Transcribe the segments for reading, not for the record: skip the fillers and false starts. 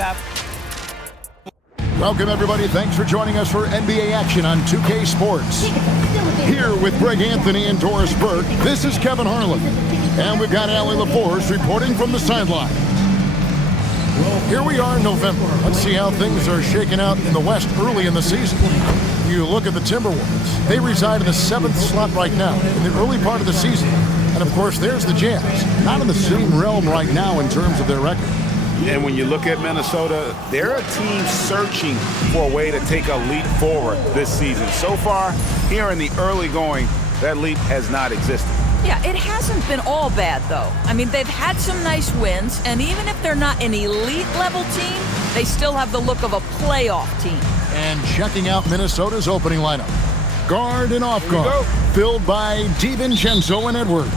up. Welcome, everybody. Thanks for joining us for NBA action on 2K Sports. Here with Greg Anthony and Doris Burke, this is Kevin Harlan. And we've got Allie LaForce reporting from the sideline. Here we are in November. Let's see how things are shaking out in the West early in the season. You look at the Timberwolves. They reside in the 7th slot right now in the early part of the season. And, of course, there's the Jazz. Not in the same realm right now in terms of their record. And when you look at Minnesota, they're a team searching for a way to take a leap forward this season. So far, here in the early going, that leap has not existed. Yeah, it hasn't been all bad, though. I mean, they've had some nice wins, and even if they're not an elite-level team, they still have the look of a playoff team. And checking out Minnesota's opening lineup. Guard and off guard, filled by DiVincenzo and Edwards.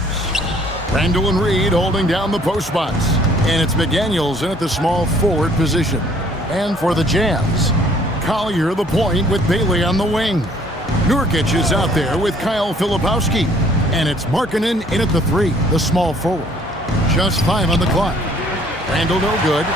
Randall and Reed holding down the post spots. And it's McDaniels in at the small forward position. And for the Jazz, Collier the point with Bailey on the wing. Nurkic is out there with Kyle Filipowski. And it's Markkanen in at the 3, the small forward. Just 5 on the clock. Randall no good.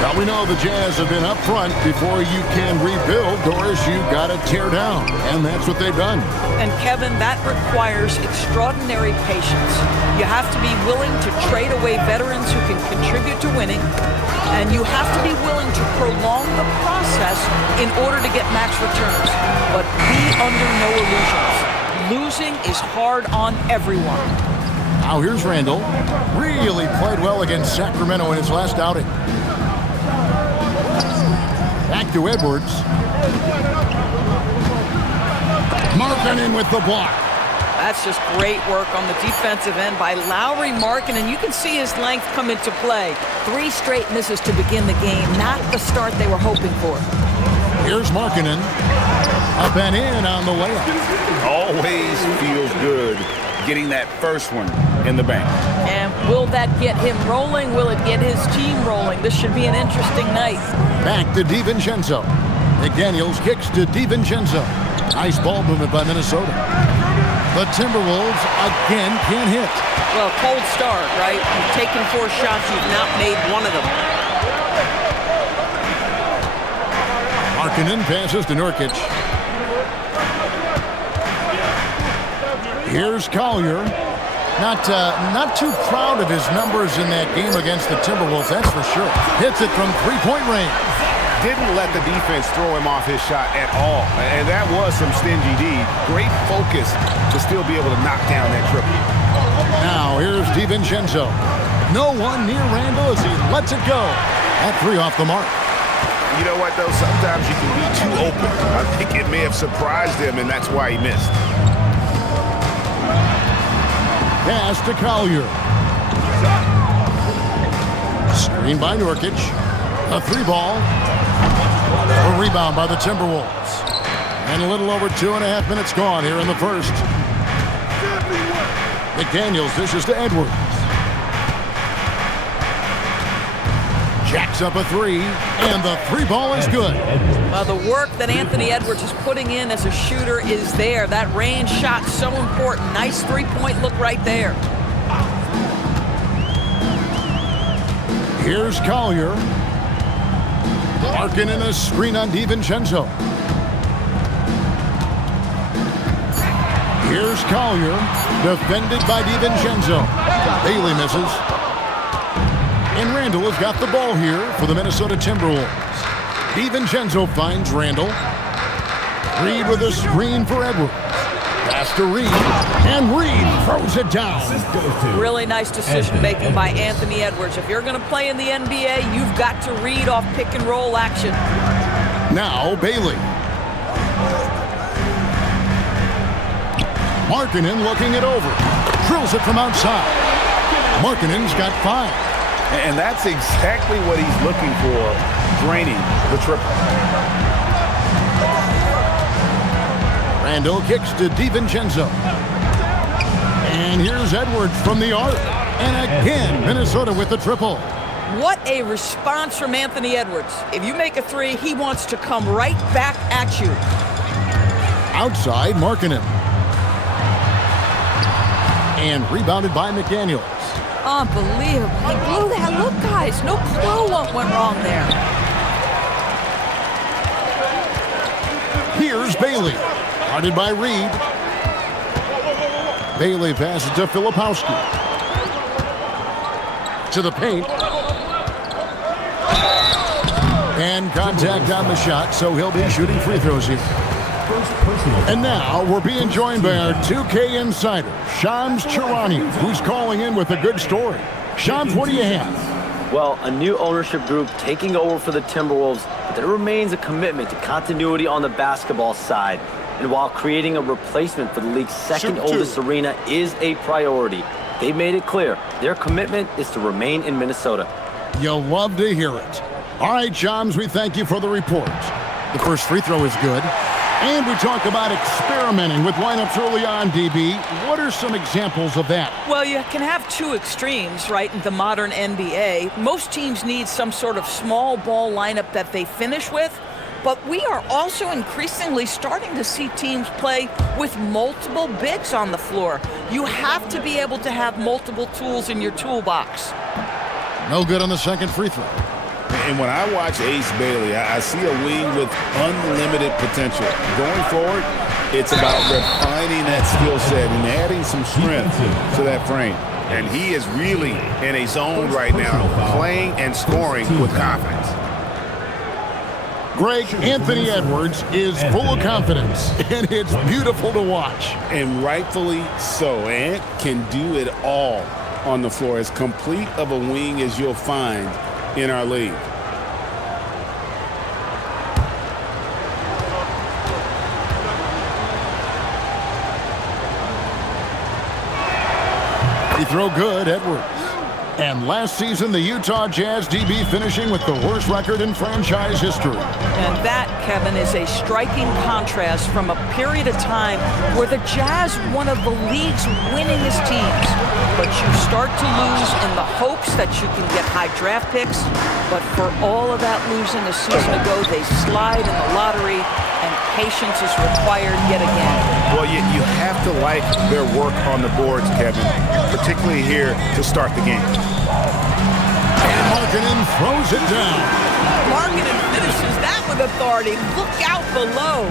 Well, we know the Jazz have been up front. Before you can rebuild, Doris, you've got to tear down. And that's what they've done. And, Kevin, that requires extraordinary patience. You have to be willing to trade away veterans who can contribute to winning. And you have to be willing to prolong the process in order to get max returns. But be under no illusions. Losing is hard on everyone. Now here's Randall. Really played well against Sacramento in his last outing. Back to Edwards. Markkanen with the block. That's just great work on the defensive end by Lauri Markkanen. You can see his length come into play. 3 straight misses to begin the game. Not the start they were hoping for. Here's Markkanen. Up and in on the layup. Always feels good getting that first one in the bank. And will that get him rolling? Will it get his team rolling? This should be an interesting night. Back to DiVincenzo. McDaniels kicks to DiVincenzo. Nice ball movement by Minnesota. The Timberwolves again can't hit. Well, cold start, right? You've taken 4 shots. You've not made one of them. Markkanen passes to Nurkic. Here's Collier. Not too proud of his numbers in that game against the Timberwolves, that's for sure. Hits it from 3-point range. Didn't let the defense throw him off his shot at all. And that was some stingy D. Great focus to still be able to knock down that triple. Now here's DiVincenzo. No one near Randall as he lets it go. That 3 off the mark. You know what, though? Sometimes you can be too open. I think it may have surprised him, and that's why he missed. Pass to Collier. Screen by Nurkic. A 3 ball. A rebound by the Timberwolves. And a little over 2.5 minutes gone here in the first. McDaniels dishes to Edwards. Jacks up a 3, and the 3 ball is good. Well, the work that Anthony Edwards is putting in as a shooter is there. That range shot so important. Nice 3-point look right there. Here's Collier. Markkanen a screen on DiVincenzo. Here's Collier, defended by DiVincenzo. Bailey misses. And Randall has got the ball here for the Minnesota Timberwolves. DiVincenzo finds Randall. Reed with a screen for Edwards. Pass to Reed, and Reed throws it down. Really nice decision-making by Anthony Edwards. If you're going to play in the NBA, you've got to read off pick-and-roll action. Now Bailey. Markkanen looking it over. Drills it from outside. Markkanen's got 5. And that's exactly what he's looking for, draining the triple. Randall kicks to DiVincenzo. And here's Edwards from the arc. And again, Minnesota with the triple. What a response from Anthony Edwards. If you make a 3, he wants to come right back at you. Outside, Markkanen. And rebounded by McDaniels. Unbelievable. He blew that. Look, guys, no clue what went wrong there. Here's Bailey. Guarded by Reed. Bailey passes to Filipowski. To the paint. And contact on the shot, so he'll be shooting free throws here. And now we're being joined by our 2K insider, Shams Charania, who's calling in with a good story. Shams, what do you have? Well, a new ownership group taking over for the Timberwolves, but there remains a commitment to continuity on the basketball side. And while creating a replacement for the league's second oldest arena is a priority, they made it clear their commitment is to remain in Minnesota. You'll love to hear it. All right, Shams, we thank you for the report. The first free throw is good. And we talk about experimenting with lineups early on, DB. What are some examples of that? Well, you can have two extremes, right, in the modern NBA. Most teams need some sort of small ball lineup that they finish with, but we are also increasingly starting to see teams play with multiple bigs on the floor. You have to be able to have multiple tools in your toolbox. No good on the second free throw. And when I watch Ace Bailey, I see a wing with unlimited potential. Going forward, it's about refining that skill set and adding some strength to that frame. And he is really in a zone right now, playing and scoring with confidence. Greg, Anthony Edwards is full of confidence, and it's beautiful to watch. And rightfully so. Ant can do it all on the floor, as complete of a wing as you'll find in our league. He throw good, Edwards. And last season, the Utah Jazz DB finishing with the worst record in franchise history. And that, Kevin, is a striking contrast from a period of time where the Jazz, one of the league's winningest teams. But you start to lose in the hopes that you can get high draft picks. But for all of that losing a season ago, they slide in the lottery, and patience is required yet again. Well, you have to like their work on the boards, Kevin, particularly here to start the game. And Markkanen throws it down. Markkanen finishes that with authority. Look out below.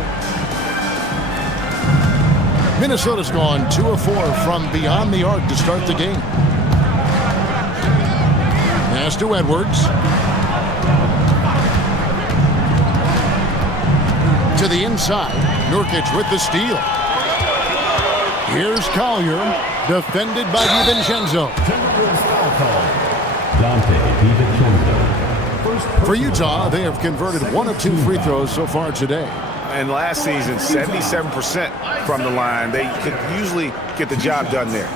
Minnesota's gone 2 of 4 from beyond the arc to start the game. Pass to Edwards. To the inside. Nurkic with the steal. Here's Collier, defended by DiVincenzo. For Utah, they have converted 1 of 2 free throws so far today. And last season, 77% from the line. They could usually get the job done there.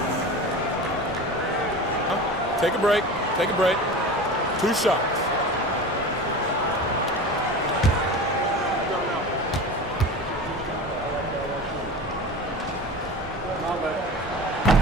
Take a break. Take a break. 2 shots.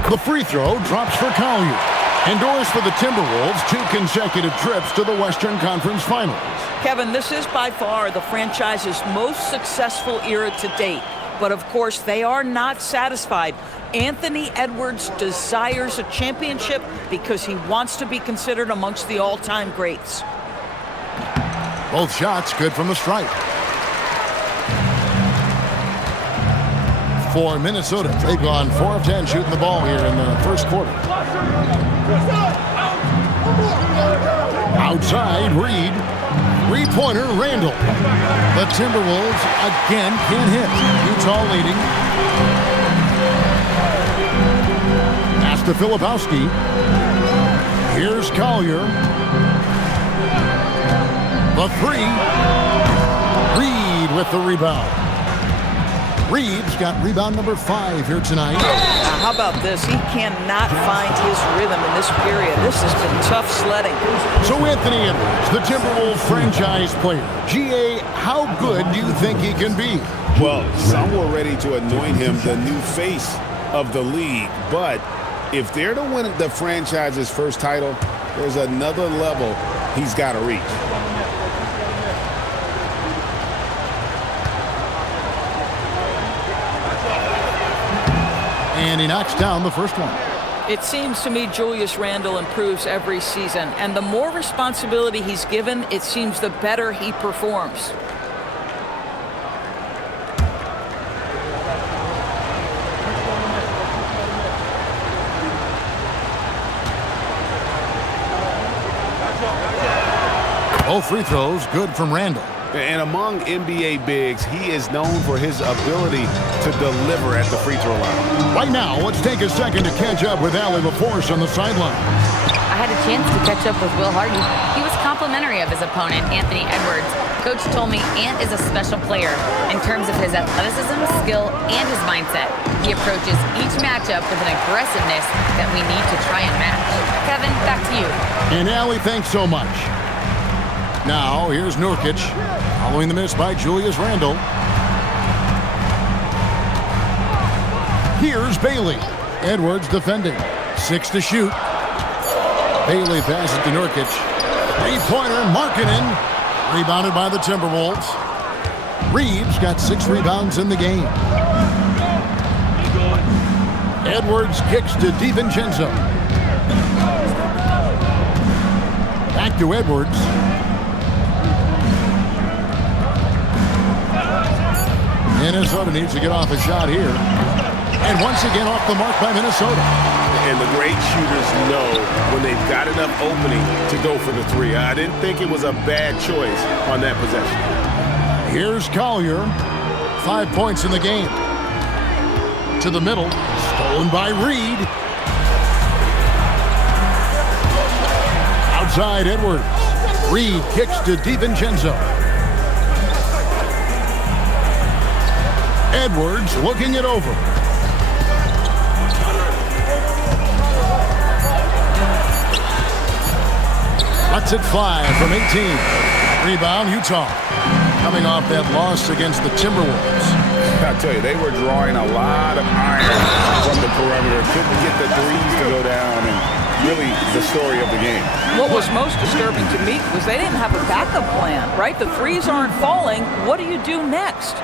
The free throw drops for Collier. Endorsed for the Timberwolves 2 consecutive trips to the Western Conference Finals. Kevin, this is by far the franchise's most successful era to date. But of course, they are not satisfied. Anthony Edwards desires a championship because he wants to be considered amongst the all-time greats. Both shots good from the stripe. For Minnesota, they've gone 4 of 10 shooting the ball here in the first quarter. Outside, Reed. Three-pointer, Randall. The Timberwolves again can't hit. Utah leading. Pass to Filipowski. Here's Collier. The 3. Reed with the rebound. Reed's got rebound number 5 here tonight. How about this? He cannot find his rhythm in this period. This has been tough sledding. So Anthony Edwards, the Timberwolves franchise player. GA, how good do you think he can be? Well, some were ready to anoint him the new face of the league. But if they're to win the franchise's first title, there's another level he's got to reach. And he knocks down the first one. It seems to me Julius Randle improves every season, and the more responsibility he's given, it seems the better he performs. Both free throws good from Randle. And among NBA bigs, he is known for his ability to deliver at the free throw line. Right now, let's take a second to catch up with Allie LaForce on the sideline. I had a chance to catch up with Will Hardy. He was complimentary of his opponent, Anthony Edwards. Coach told me Ant is a special player in terms of his athleticism, skill, and his mindset. He approaches each matchup with an aggressiveness that we need to try and match. Kevin, back to you. And Allie, thanks so much. Now, here's Nurkic, following the miss by Julius Randle. Here's Bailey. Edwards defending. 6 to shoot. Bailey passes to Nurkic. Three-pointer, Markkanen. Rebounded by the Timberwolves. Reeves got 6 rebounds in the game. Edwards kicks to DiVincenzo. Back to Edwards. Minnesota needs to get off a shot here. And once again off the mark by Minnesota. And the great shooters know when they've got enough opening to go for the three. I didn't think it was a bad choice on that possession. Here's Collier. 5 points in the game. To the middle. Stolen by Reed. Outside Edwards. Reed kicks to DiVincenzo. Edwards looking it over. Lets it fly from 18. Rebound, Utah. Coming off that loss against the Timberwolves. I tell you, they were drawing a lot of iron from the perimeter. Couldn't get the threes to go down, and really the story of the game. What was most disturbing to me was they didn't have a backup plan, right? The threes aren't falling. What do you do next?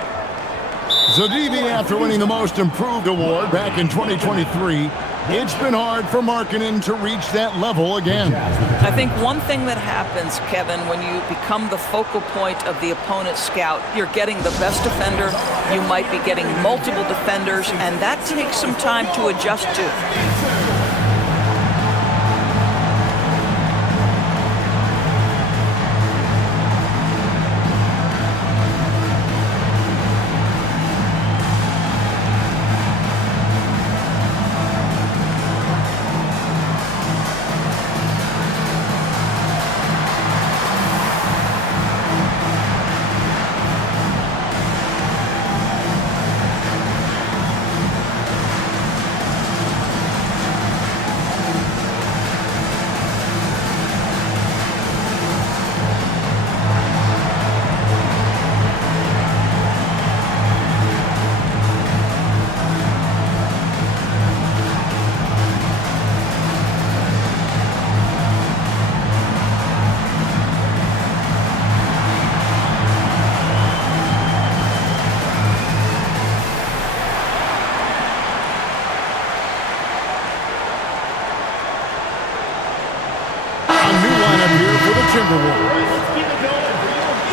Zadivi, after winning the Most Improved award back in 2023, it's been hard for Markkanen to reach that level again. I think one thing that happens, Kevin, when you become the focal point of the opponent's scout, you're getting the best defender, you might be getting multiple defenders, and that takes some time to adjust to.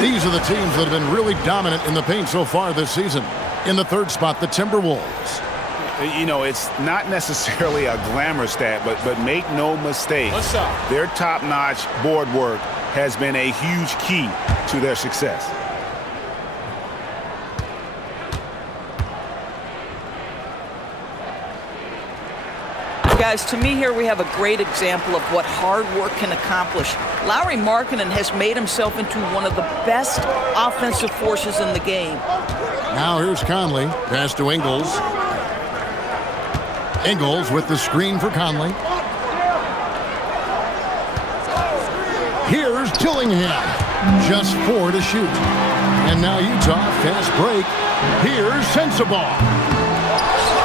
These are the teams that have been really dominant in the paint so far this season. In the third spot, the Timberwolves. You know, it's not necessarily a glamour stat, but make no mistake, their top-notch board work has been a huge key to their success. Guys, to me here we have a great example of what hard work can accomplish. Lauri Markkanen has made himself into one of the best offensive forces in the game. Now here's Conley. Pass to Ingles. Ingles with the screen for Conley. Here's Dillingham. Just 4 to shoot. And now Utah, fast break. Here's Sensabaugh.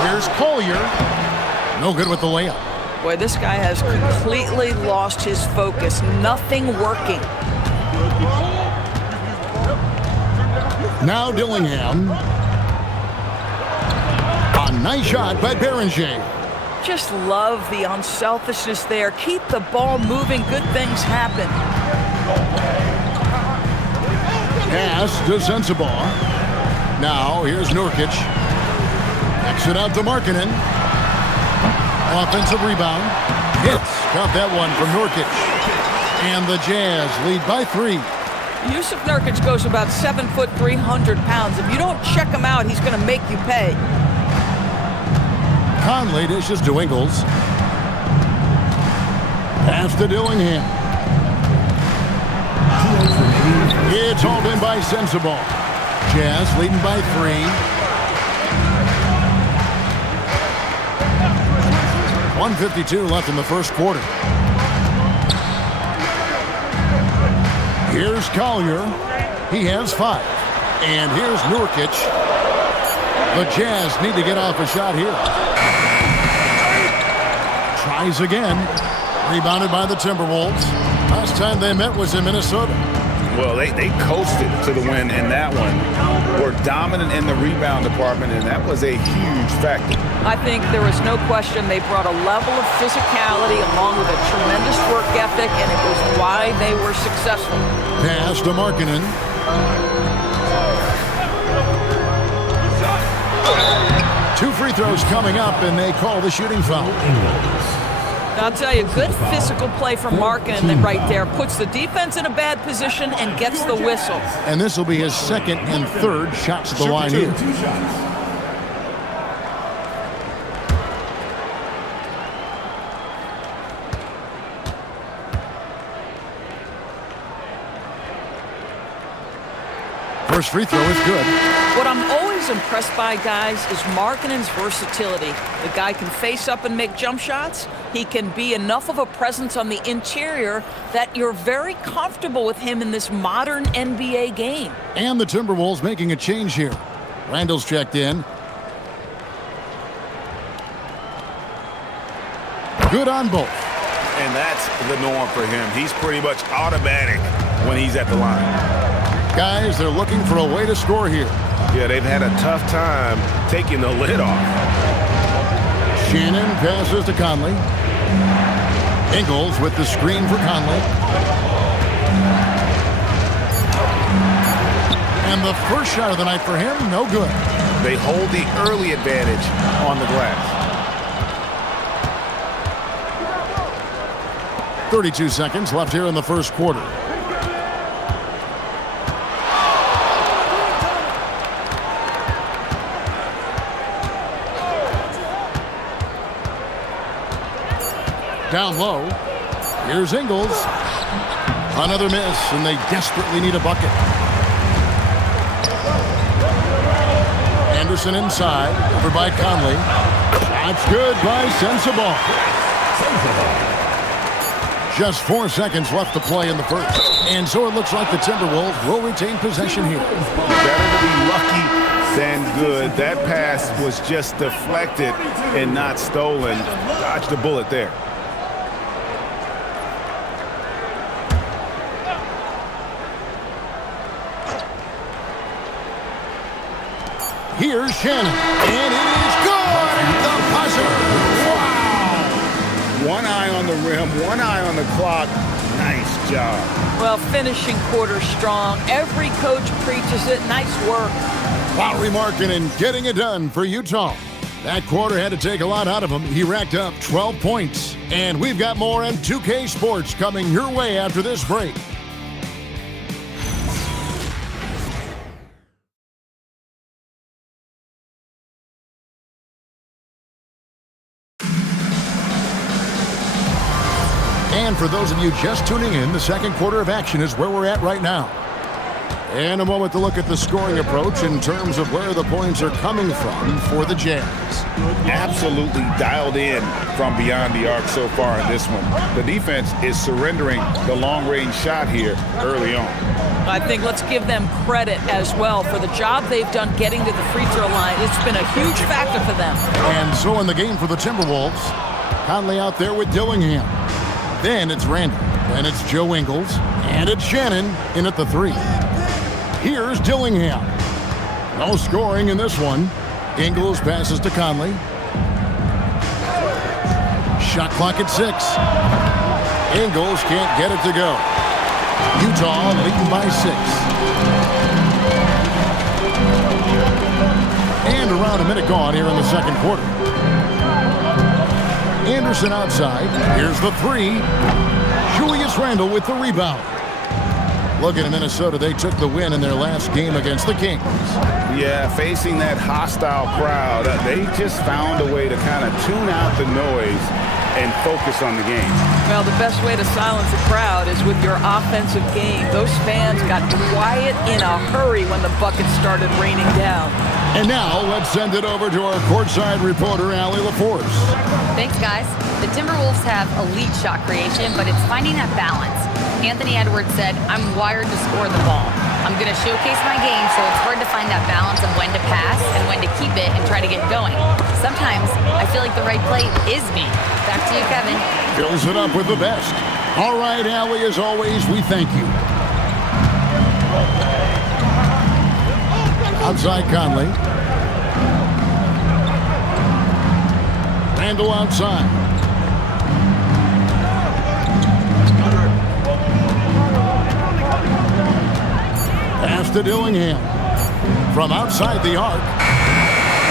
Here's Collier. No good with the layup. Boy, this guy has completely lost his focus. Nothing working. Now Dillingham. A nice shot by Berenger. Just love the unselfishness there. Keep the ball moving. Good things happen. Pass to Sensabaugh. Now here's Nurkic. Backs it out to Markkanen. Offensive rebound. Hits. Got that one from Nurkic. And the Jazz lead by 3. Yusuf Nurkic goes about 7 foot, 300 pounds. If you don't check him out, he's going to make you pay. Conley dishes to Ingles. Pass to Dillingham. It's hauled in by Sensabaugh. Jazz leading by 3. .152 left in the first quarter. Here's Collier. He has 5. And here's Nurkic. The Jazz need to get off a shot here. Tries again. Rebounded by the Timberwolves. Last time they met was in Minnesota. Well, they coasted to the win in that one. Were dominant in the rebound department, and that was a huge factor. I think there was no question they brought a level of physicality along with a tremendous work ethic, and it was why they were successful. Pass to Markkanen. Two free throws coming up, and they call the shooting foul. I'll tell you, good physical play from Markkanen right there. Puts the defense in a bad position and gets the whistle. And this will be his second and third shots at the line here. First free throw is good. What I'm always impressed by, guys, is Markkanen's versatility. The guy can face up and make jump shots. He can be enough of a presence on the interior that you're very comfortable with him in this modern NBA game. And the Timberwolves making a change here. Randall's checked in. Good on both. And that's the norm for him. He's pretty much automatic when he's at the line. Guys, they're looking for a way to score here. Yeah, they've had a tough time taking the lid off. Shannon passes to Conley. Ingles with the screen for Conley. And the first shot of the night for him, no good. They hold the early advantage on the glass. 32 seconds left here in the first quarter. Down low. Here's Ingles. Another miss, and they desperately need a bucket. Anderson inside. Over by Conley. That's good by Sensabaugh. Just 4 seconds left to play in the first. And so it looks like the Timberwolves will retain possession here. Better to be lucky than good. That pass was just deflected and not stolen. Dodged the bullet there. Here's Shannon, and it is good! The buzzer! Wow! One eye on the rim, one eye on the clock. Nice job. Well, finishing quarter strong. Every coach preaches it. Nice work. Lowry Markkanen getting it done for Utah. That quarter had to take a lot out of him. He racked up 12 points. And we've got more on 2K Sports coming your way after this break. And for those of you just tuning in, the second quarter of action is where we're at right now. In a moment to look at the scoring approach in terms of where the points are coming from for the Jazz. Absolutely dialed in from beyond the arc so far in this one. The defense is surrendering the long-range shot here early on. I think let's give them credit as well for the job they've done getting to the free throw line. It's been a huge factor for them. And so in the game for the Timberwolves, Conley out there with Dillingham. Then it's Randall, then it's Joe Ingles, and it's Shannon in at the 3. Here's Dillingham. No scoring in this one. Ingles passes to Conley. Shot clock at 6. Ingles can't get it to go. Utah leading by 6. And around a minute gone here in the second quarter. Anderson outside. Here's the 3. Julius Randle with the rebound. Looking at Minnesota, they took the win in their last game against the Kings. Yeah, facing that hostile crowd, they just found a way to kind of tune out the noise and focus on the game. Well, the best way to silence a crowd is with your offensive game. Those fans got quiet in a hurry when the buckets started raining down. And now, let's send it over to our courtside reporter, Allie LaForce. Thanks, guys. The Timberwolves have elite shot creation, but it's finding that balance. Anthony Edwards said, "I'm wired to score the ball. I'm going to showcase my game, so it's hard to find that balance of when to pass and when to keep it and try to get going. Sometimes I feel like the right play is me." Back to you, Kevin. Fills it up with the best. All right, Allie, as always, we thank you. Outside Conley. Randle outside. Pass to Dillingham. From outside the arc.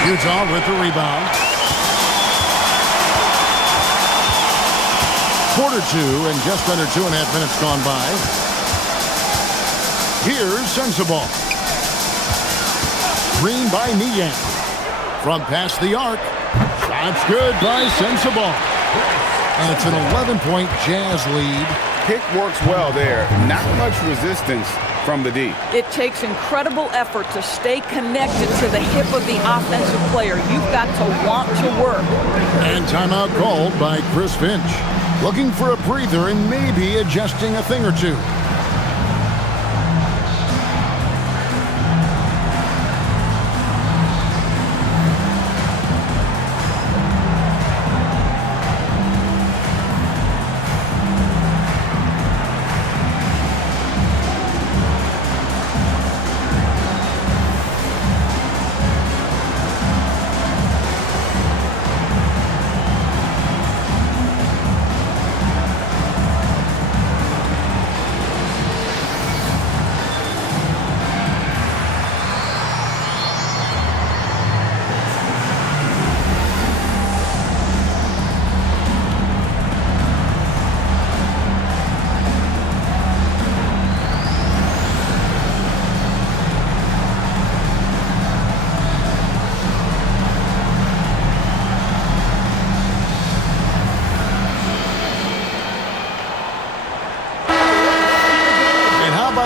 Utah with the rebound. Quarter 2 and just under 2.5 minutes gone by. Here's Sensabaugh. Green by Niang. From past the arc. Shot's good by Sensabaugh. And it's an 11-point Jazz lead. Pick works well there. Not much resistance from the D. It takes incredible effort to stay connected to the hip of the offensive player. You've got to want to work. And timeout called by Chris Finch. Looking for a breather and maybe adjusting a thing or two.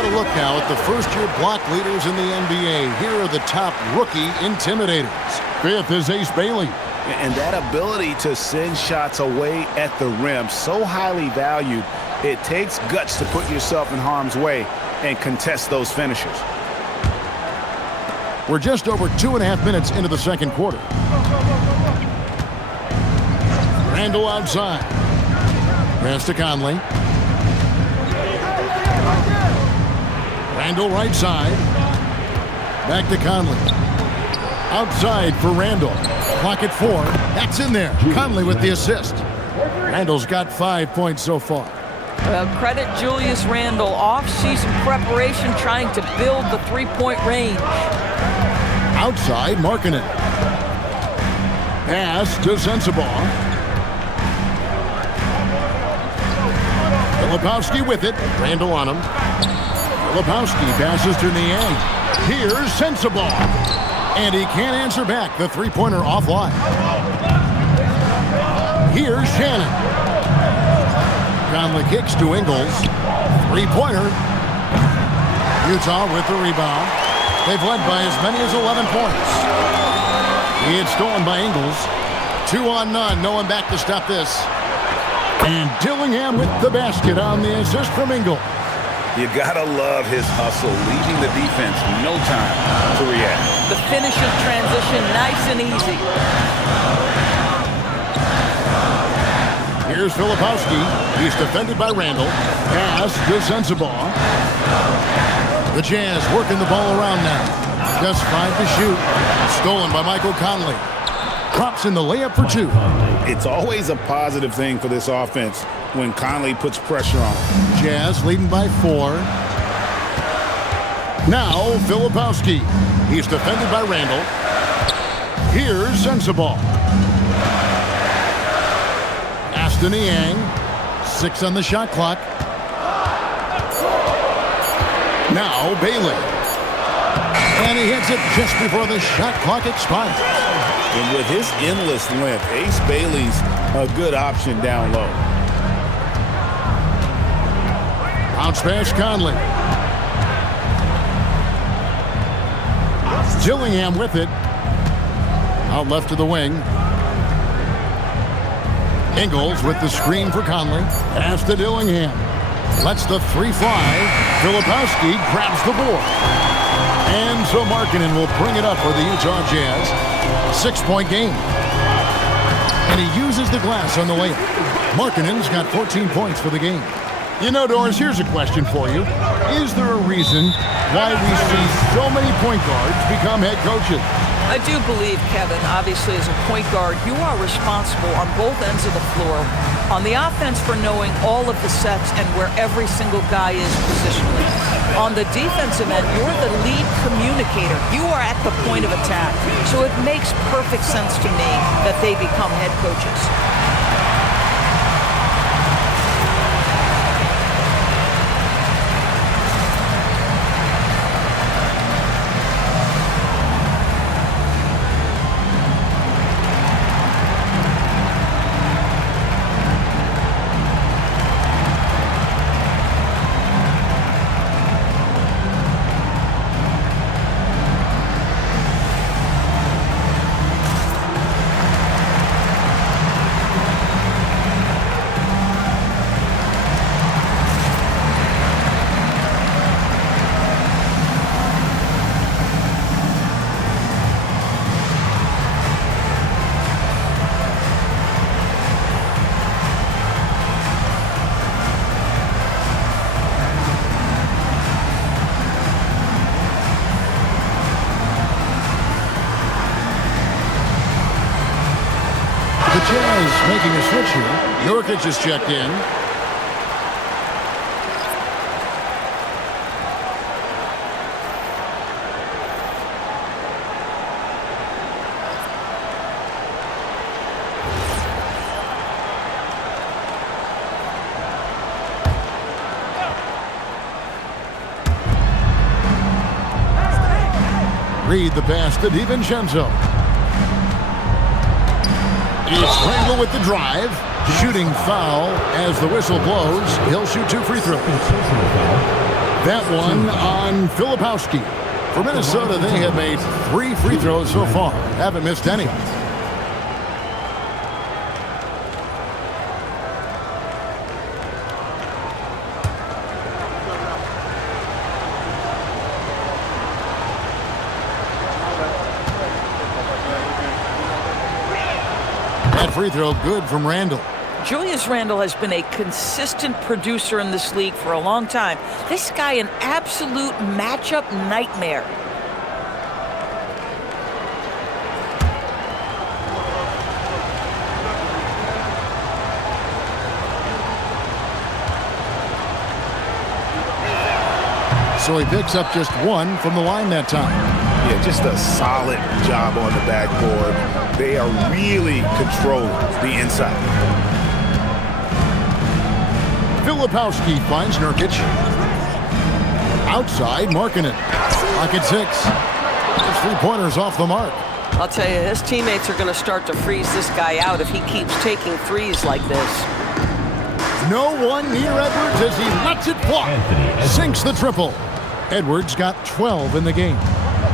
Look now at the first-year block leaders in the NBA. Here are the top rookie intimidators. 5th is Ace Bailey. And that ability to send shots away at the rim, so highly valued, it takes guts to put yourself in harm's way and contest those finishers. We're just over 2.5 minutes into the second quarter. Randle outside. Pass to Conley. Randle right side. Back to Conley. Outside for Randle. Clock at 4. That's in there. Conley with the assist. Randle's got 5 points so far. Credit Julius Randle. Off-season preparation trying to build the three-point range. Outside, Markkanen. Pass to Sensabaugh. Filipowski with it. Randle on him. Filipowski passes to Niang. Here's Sensabaugh. And he can't answer back. The three-pointer offline. Here's Shannon. Conley kicks to Ingles. Three-pointer. Utah with the rebound. They've led by as many as 11 points. It's stolen by Ingles. 2 on none. No one back to stop this. And Dillingham with the basket on the assist from Ingles. You gotta love his hustle, leaving the defense no time to react. The finish in transition, nice and easy. Here's Filipowski. He's defended by Randle. Pass to Sensabaugh. The Jazz working the ball around now. Just 5 to shoot. Stolen by Michael Conley. Drops in the layup for 2. It's always a positive thing for this offense when Conley puts pressure on them. Jazz leading by 4. Now Filipowski. He's defended by Randall. Here's Sensabaugh. Aston Yang. 6 on the shot clock. Now Bailey. And he hits it just before the shot clock expires. And with his endless length, Ace Bailey's a good option down low. Bounce pass Conley. Dillingham with it. Out left to the wing. Ingles with the screen for Conley. Pass to Dillingham. Lets the 3 fly. Filipowski grabs the board. And so Markkanen will bring it up for the Utah Jazz. 6-point game. And he uses the glass on the layup. Markkanen's got 14 points for the game. You know, Doris, here's a question for you. Is there a reason why we see so many point guards become head coaches? I do believe, Kevin, obviously as a point guard, you are responsible on both ends of the floor. On the offense for knowing all of the sets and where every single guy is positionally. On the defensive end, you're the lead communicator. You are at the point of attack. So it makes perfect sense to me that they become head coaches. The Jazz making a switch here. Nurkic is checked in. Read the pass to DiVincenzo. It's Randall with the drive. Shooting foul as the whistle blows. He'll shoot 2 free throws. That one on Filipowski. For Minnesota, they have made 3 free throws so far. Haven't missed any. Free throw good from Randall. Julius Randle has been a consistent producer in this league for a long time. This guy an absolute matchup nightmare. So he picks up just 1 from the line that time. Yeah, just a solid job on the backboard. They are really controlling the inside. Filipowski finds Nurkic. Outside, Markkanen. Pocket 6. His 3-pointers off the mark. I'll tell you, his teammates are going to start to freeze this guy out if he keeps taking threes like this. No one near Edwards as he lets it fly. Sinks the triple. Edwards got 12 in the game.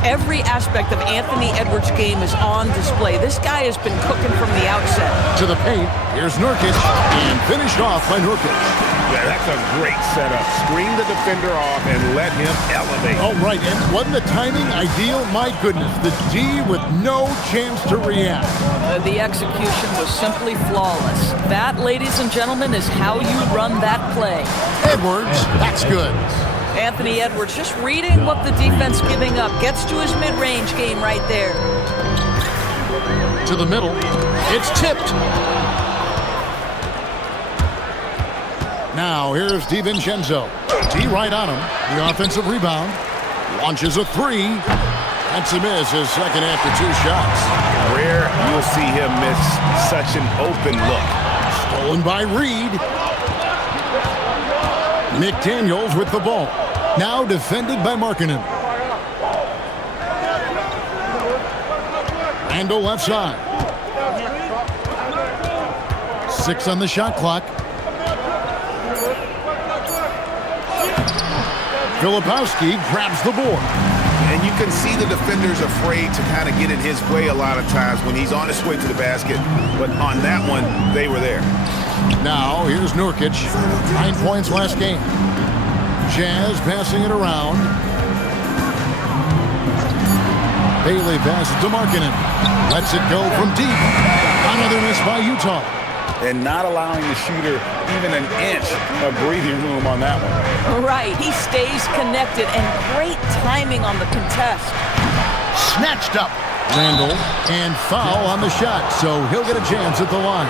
Every aspect of Anthony Edwards' game is on display. This guy has been cooking from the outset. To the paint, here's Nurkic, and finished off by Nurkic. Yeah, that's a great setup. Screen the defender off and let him elevate. Oh, right, and wasn't the timing ideal? My goodness, the D with no chance to react. The execution was simply flawless. That, ladies and gentlemen, is how you run that play. Edwards, that's good. Anthony Edwards just reading what the defense giving up. Gets to his mid-range game right there. To the middle. It's tipped. Now here's DiVincenzo. D right on him. The offensive rebound. Launches a three. That's a miss, his second after 2 shots. Rare you'll see him miss such an open look. Stolen by Reed. McDaniels with the ball. Now defended by Markkanen. Randall left side. 6 on the shot clock. Filipowski grabs the board. And you can see the defenders afraid to kind of get in his way a lot of times when he's on his way to the basket. But on that one, they were there. Now, here's Nurkic. 9 points last game. Jazz passing it around. Bailey passes to Markkanen. Lets it go from deep. Another miss by Utah. And not allowing the shooter even an inch of breathing room on that one. Right, he stays connected, and great timing on the contest. Snatched up. Randall, and foul on the shot, so he'll get a chance at the line.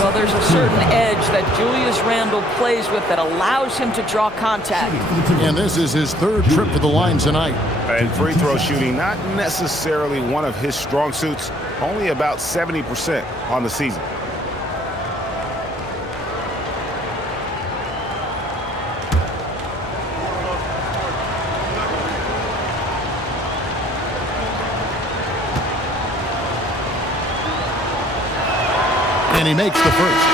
Well, there's a certain edge that Julius Randle plays with that allows him to draw contact. And this is his 3rd trip to the line tonight. And free throw shooting, not necessarily one of his strong suits, only about 70% on the season. And he makes the first.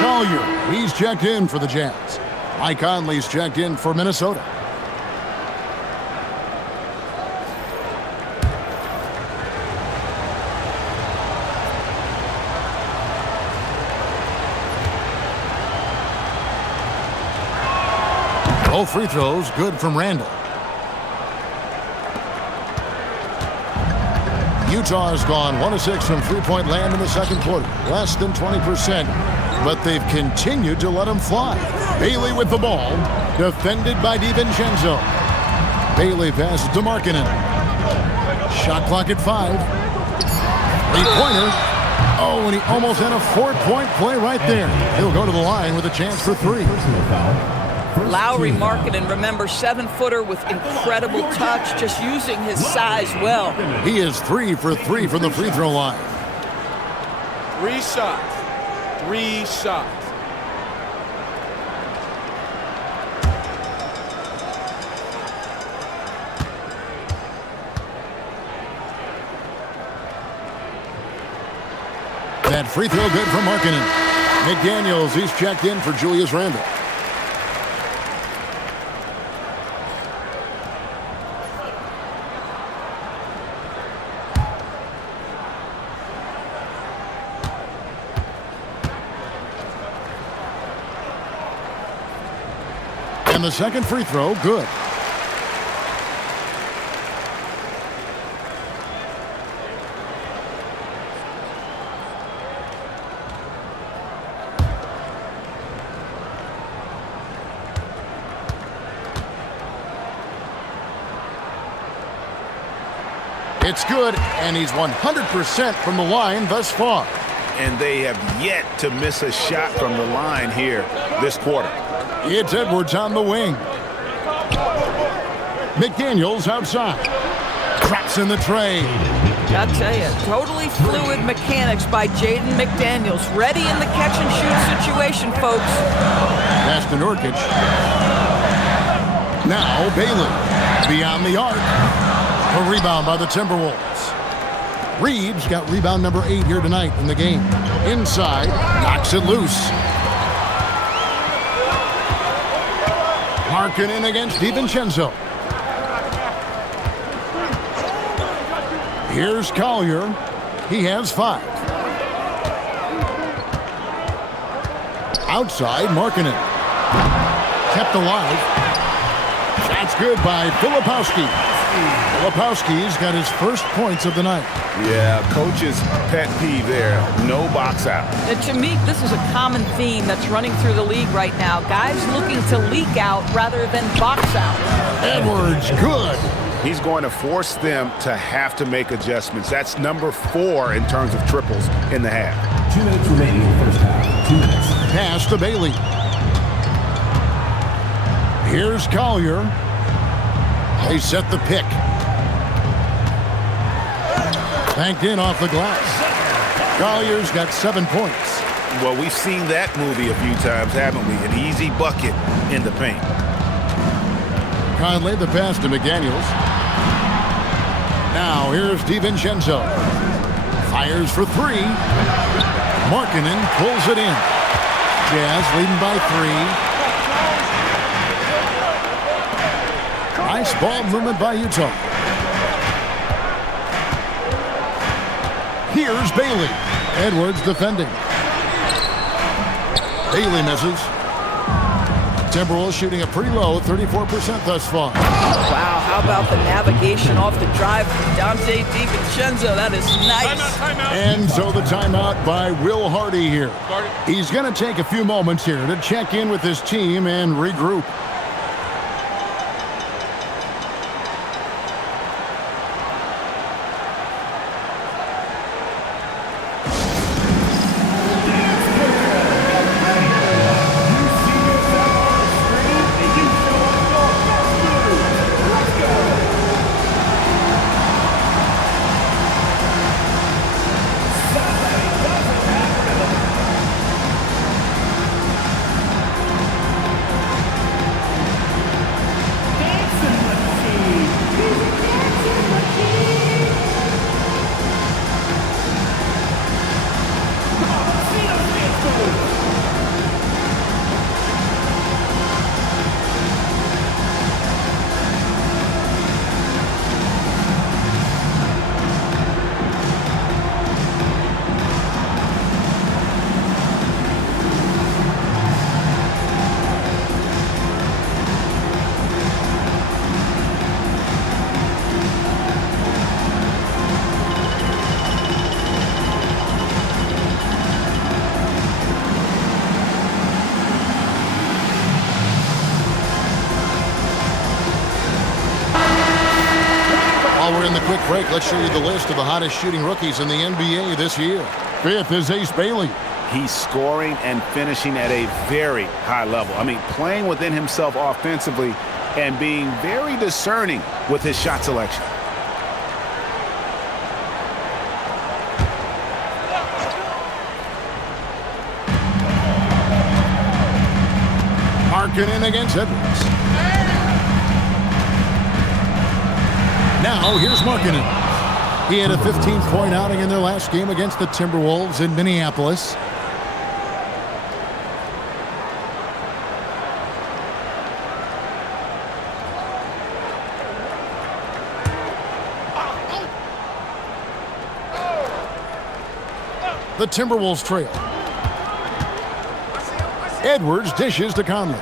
Collier, he's checked in for the Jazz. Mike Conley's checked in for Minnesota. Both free throws good from Randall. Utah has gone 1 of 6 from three-point land in the second quarter. Less than 20%, but they've continued to let him fly. Bailey with the ball, defended by DiVincenzo. Bailey passes to Markkanen. Shot clock at 5. Three-pointer. Oh, and he almost had a 4-point play right there. He'll go to the line with a chance for 3. Lowry Markkanen, remember, 7-footer with incredible touch, just using his size well. He is 3 for 3 from the free throw line. 3 shots. 3 shots. That free throw good from Markkanen. McDaniels, he's checked in for Julius Randle. And the second free throw, good. It's good, and he's 100% from the line thus far. And they have yet to miss a shot from the line here this quarter. It's Edwards on the wing. McDaniels outside. Traps in the tray. I'll tell you, totally fluid mechanics by Jaden McDaniels. Ready in the catch-and-shoot situation, folks. Pass to Nurkic. Now Bailey. Beyond the arc. A rebound by the Timberwolves. Reeves got rebound number 8 here tonight in the game. Inside, knocks it loose. Markkanen against DiVincenzo. Here's Collier. He has 5. Outside, Markkanen. Kept alive. That's good by Filipowski. Filipowski's got his first points of the night. Yeah, coach's pet peeve there. No box out. To me, this is a common theme that's running through the league right now. Guys looking to leak out rather than box out. Edwards, good. He's going to force them to have to make adjustments. That's number 4 in terms of triples in the half. 2 minutes remaining in the first half. 2 minutes. Pass to Bailey. Here's Collier. They set the pick. Banked in off the glass. Collier's got 7 points. Well, we've seen that movie a few times, haven't we? An easy bucket in the paint. Conley, the pass to McDaniels. Now here's DiVincenzo. Fires for 3. Markkanen pulls it in. Jazz leading by 3. Nice ball movement by Utah. Here's Bailey. Edwards defending. Bailey misses. Timberwolves shooting a pretty low 34% thus far. Wow, how about the navigation off the drive from Dante DiVincenzo? That is nice. Timeout. And so the timeout by Will Hardy here. He's going to take a few moments here to check in with his team and regroup. While we're in the quick break, let's show you the list of the hottest shooting rookies in the NBA this year. 5th is Ace Bailey. He's scoring and finishing at a very high level. I mean, playing within himself offensively and being very discerning with his shot selection. Markkanen against Edwards. Now, here's Markkanen. He had a 15-point outing in their last game against the Timberwolves in Minneapolis. The Timberwolves trail. Edwards dishes to Conley.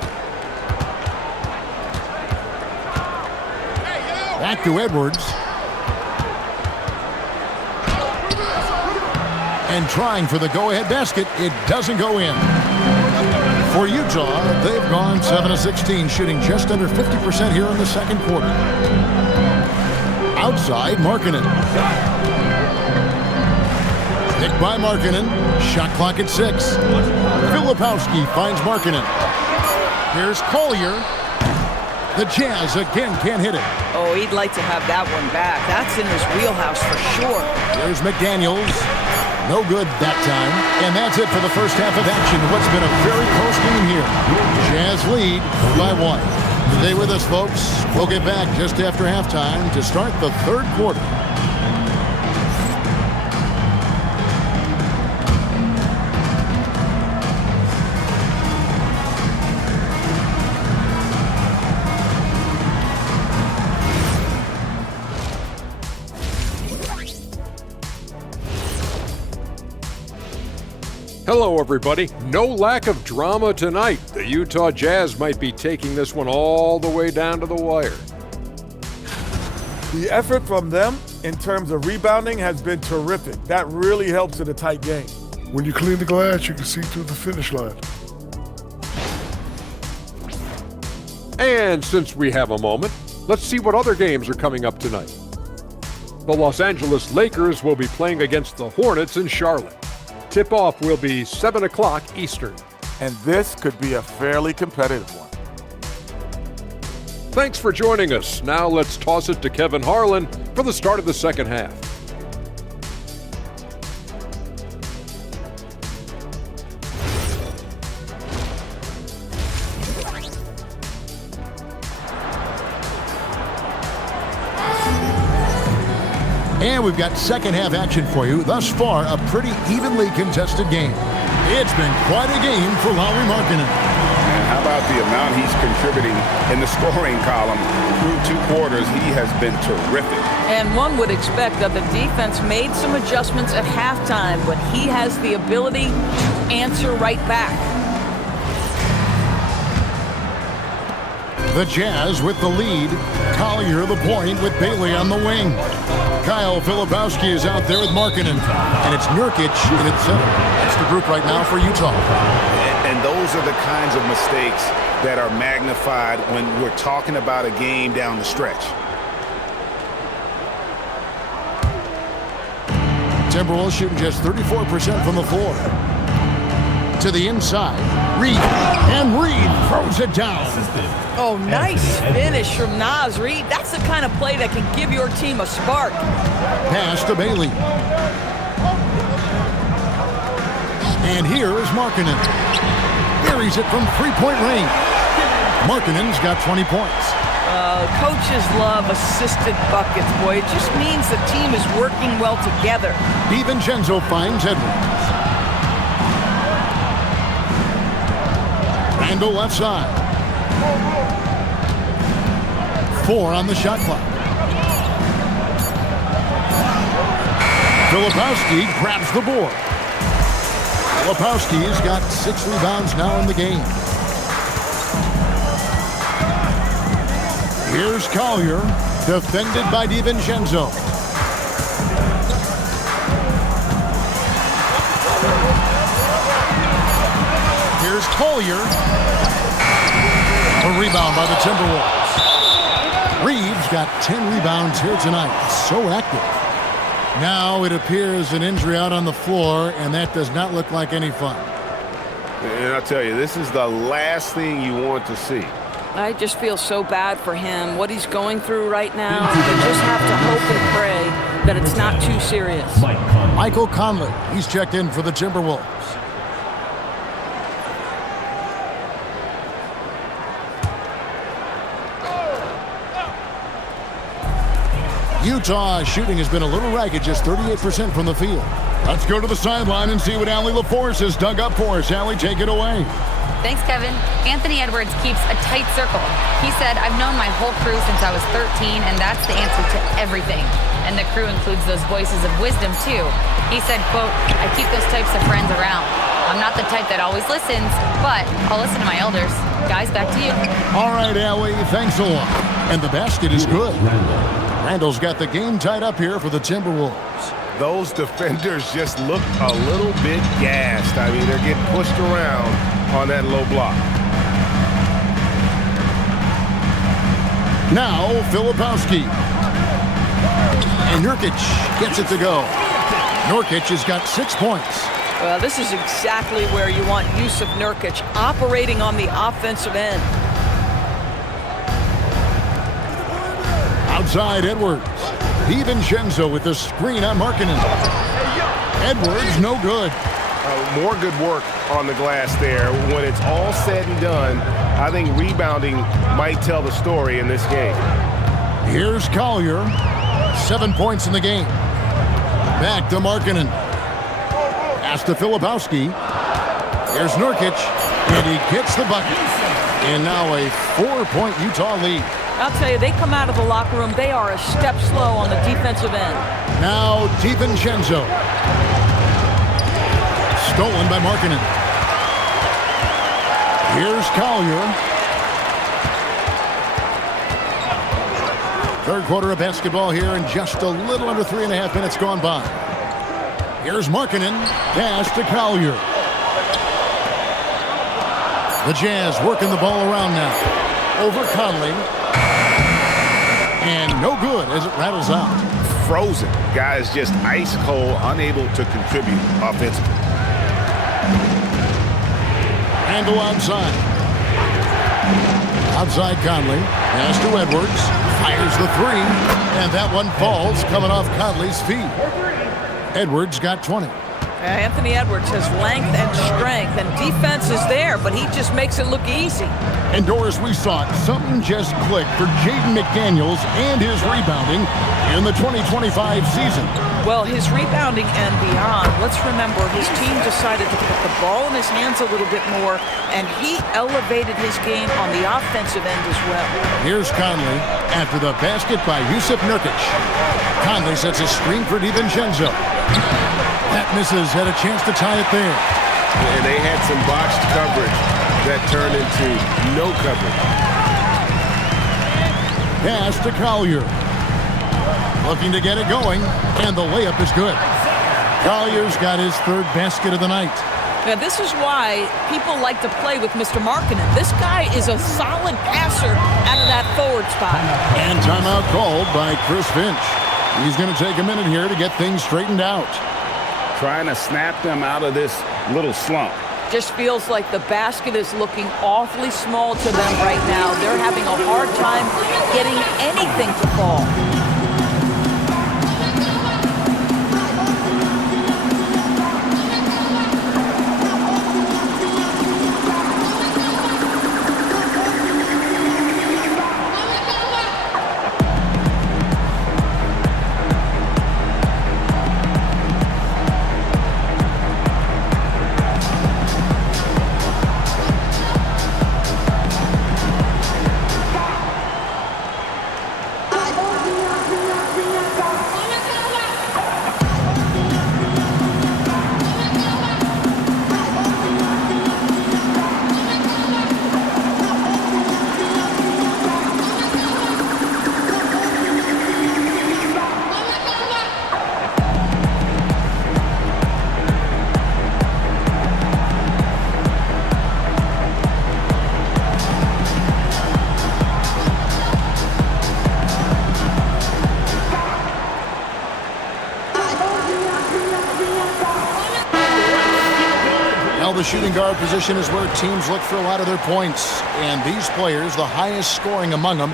Back to Edwards. And trying for the go-ahead basket. It doesn't go in. For Utah, they've gone 7 of 16, shooting just under 50% here in the second quarter. Outside, Markkanen. Picked by Markkanen. Shot clock at 6. Filipowski finds Markkanen. Here's Collier. The Jazz again can't hit it. Oh, he'd like to have that one back. That's in his wheelhouse for sure. There's McDaniels. No good that time. And that's it for the first half of action. What's been a very close game here. Jazz lead by 1. Stay with us, folks. We'll get back just after halftime to start the third quarter. Hello, everybody. No lack of drama tonight. The Utah Jazz might be taking this one all the way down to the wire. The effort from them in terms of rebounding has been terrific. That really helps in a tight game. When you clean the glass, you can see through the finish line. And since we have a moment, Let's see what other games are coming up tonight. The Los Angeles Lakers will be playing against the Hornets in Charlotte. Tip-off will be 7 o'clock Eastern. And this could be a fairly competitive one. Thanks for joining us. Now let's toss it to Kevin Harlan for the start of the second half. And we've got second half action for you. Thus far, a pretty evenly contested game. It's been quite a game for Lauri Markkanen. And how about the amount he's contributing in the scoring column? Through 2 quarters, he has been terrific. And one would expect that the defense made some adjustments at halftime, but he has the ability to answer right back. The Jazz with the lead. Collier the point with Bailey on the wing. Kyle Filipowski is out there with Markkanen. And it's Nurkic in its center. That's the group right now for Utah. And those are the kinds of mistakes that are magnified when we're talking about a game down the stretch. Timberwolves shooting just 34% from the floor. To the inside. Reed. And Reed throws it down. Oh, nice finish from Naz Reid. That's the kind of play that can give your team a spark. Pass to Bailey. And here is Markkanen. Buries it from three-point range. Markkanen's got 20 points. Coaches love assisted buckets, boy. It just means the team is working well together. DiVincenzo finds Edwards. Randle left side. 4 on the shot clock. Filipowski grabs the board. Filipowski has got 6 rebounds now in the game. Here's Collier, defended by DiVincenzo. Here's Collier. A rebound by the Timberwolves. Reeves got 10 rebounds here tonight. So active. Now it appears an injury out on the floor, and that does not look like any fun. And I'll tell you, this is the last thing you want to see. I just feel so bad for him, what he's going through right now. You just have to hope and pray that it's not too serious. Michael Conley, he's checked in for the Timberwolves. Utah shooting has been a little ragged, just 38% from the field. Let's go to the sideline and see what Allie LaForce has dug up for us. Allie, take it away. Thanks, Kevin. Anthony Edwards keeps a tight circle. He said, "I've known my whole crew since I was 13, and that's the answer to everything." And the crew includes those voices of wisdom, too. He said, quote, "I keep those types of friends around. I'm not the type that always listens, but I'll listen to my elders." Guys, back to you. All right, Allie, thanks a lot. And the basket is good. Randall's got the game tied up here for the Timberwolves. Those defenders just look a little bit gassed. I mean, they're getting pushed around on that low block. Now, Filipowski. And Nurkic gets it to go. Nurkic has got 6 points. Well, this is exactly where you want Jusuf Nurkic, operating on the offensive end. Outside Edwards. DiVincenzo with the screen on Markkanen. Edwards, no good. More good work on the glass there. When it's all said and done, I think rebounding might tell the story in this game. Here's Collier. 7 points in the game. Back to Markkanen. Pass to Filipowski. Here's Nurkic. And he gets the bucket. And now a 4-point Utah lead. I'll tell you, they come out of the locker room, they are a step slow on the defensive end. Now DiVincenzo. Stolen by Markkanen. Here's Collier. Third quarter of basketball here, and just a little under 3.5 minutes gone by. Here's Markkanen. Pass to Collier. The Jazz working the ball around now. Over Conley. And no good as it rattles out. Frozen. Guys just ice cold, unable to contribute offensively. Randall outside. Outside Conley. Pass to Edwards. Fires the three. And that one falls coming off Conley's feet. Edwards got 20. Anthony Edwards has length and strength, and defense is there, but he just makes it look easy. And Doris, we saw it. Something just clicked for Jaden McDaniels and his rebounding in the 2025 season. Well, his rebounding and beyond, let's remember his team decided to put the ball in his hands a little bit more, and he elevated his game on the offensive end as well. Here's Conley after the basket by Jusuf Nurkic. Conley sets a screen for DiVincenzo. That misses, had a chance to tie it there. And they had some botched coverage that turned into no coverage. Pass to Collier. Looking to get it going, and the layup is good. Collier's got his third basket of the night. Now, this is why people like to play with Mr. Markkanen. This guy is a solid passer out of that forward spot. And timeout called by Chris Finch. He's going to take a minute here to get things straightened out. Trying to snap them out of this little slump. Just feels like the basket is looking awfully small to them right now. They're having a hard time getting anything to fall. The shooting guard position is where teams look for a lot of their points. And these players, the highest scoring among them,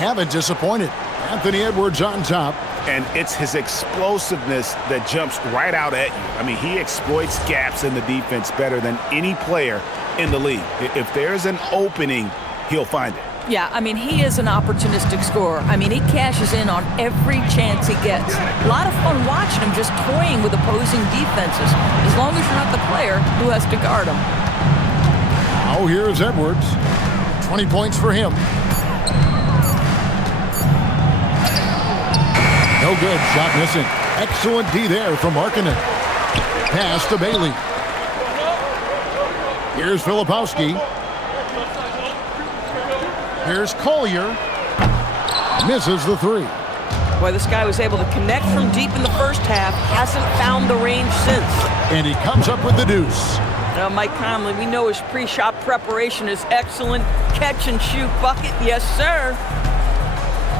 haven't disappointed. Anthony Edwards on top. And it's his explosiveness that jumps right out at you. I mean, he exploits gaps in the defense better than any player in the league. If there's an opening, he'll find it. Yeah, I mean, he is an opportunistic scorer. I mean, he cashes in on every chance he gets. A lot of fun watching him just toying with opposing defenses, as long as you're not the player who has to guard him. Oh, here's Edwards. 20 points for him. No good, shot missing. Excellent D there from Markkanen. Pass to Bailey. Here's Filipowski. Here's Collier. Misses the three. Boy, this guy was able to connect from deep in the first half. Hasn't found the range since. And he comes up with the deuce. Now, Mike Conley, we know his pre-shot preparation is excellent. Catch and shoot bucket, yes, sir.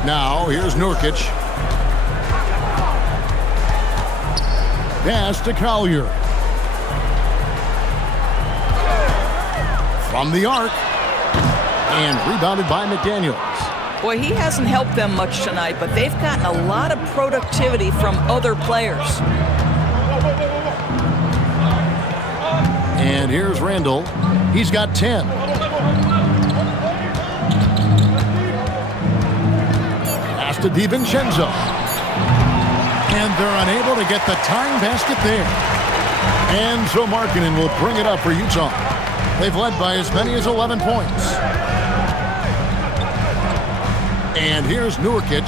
Now, here's Nurkic. Pass to Collier. From the arc. And rebounded by McDaniels. Boy, he hasn't helped them much tonight, but they've gotten a lot of productivity from other players. And here's Randall. He's got 10. Pass to DiVincenzo. And they're unable to get the tying basket there. And so Markkanen will bring it up for Utah. They've led by as many as 11 points. And here's Nurkic.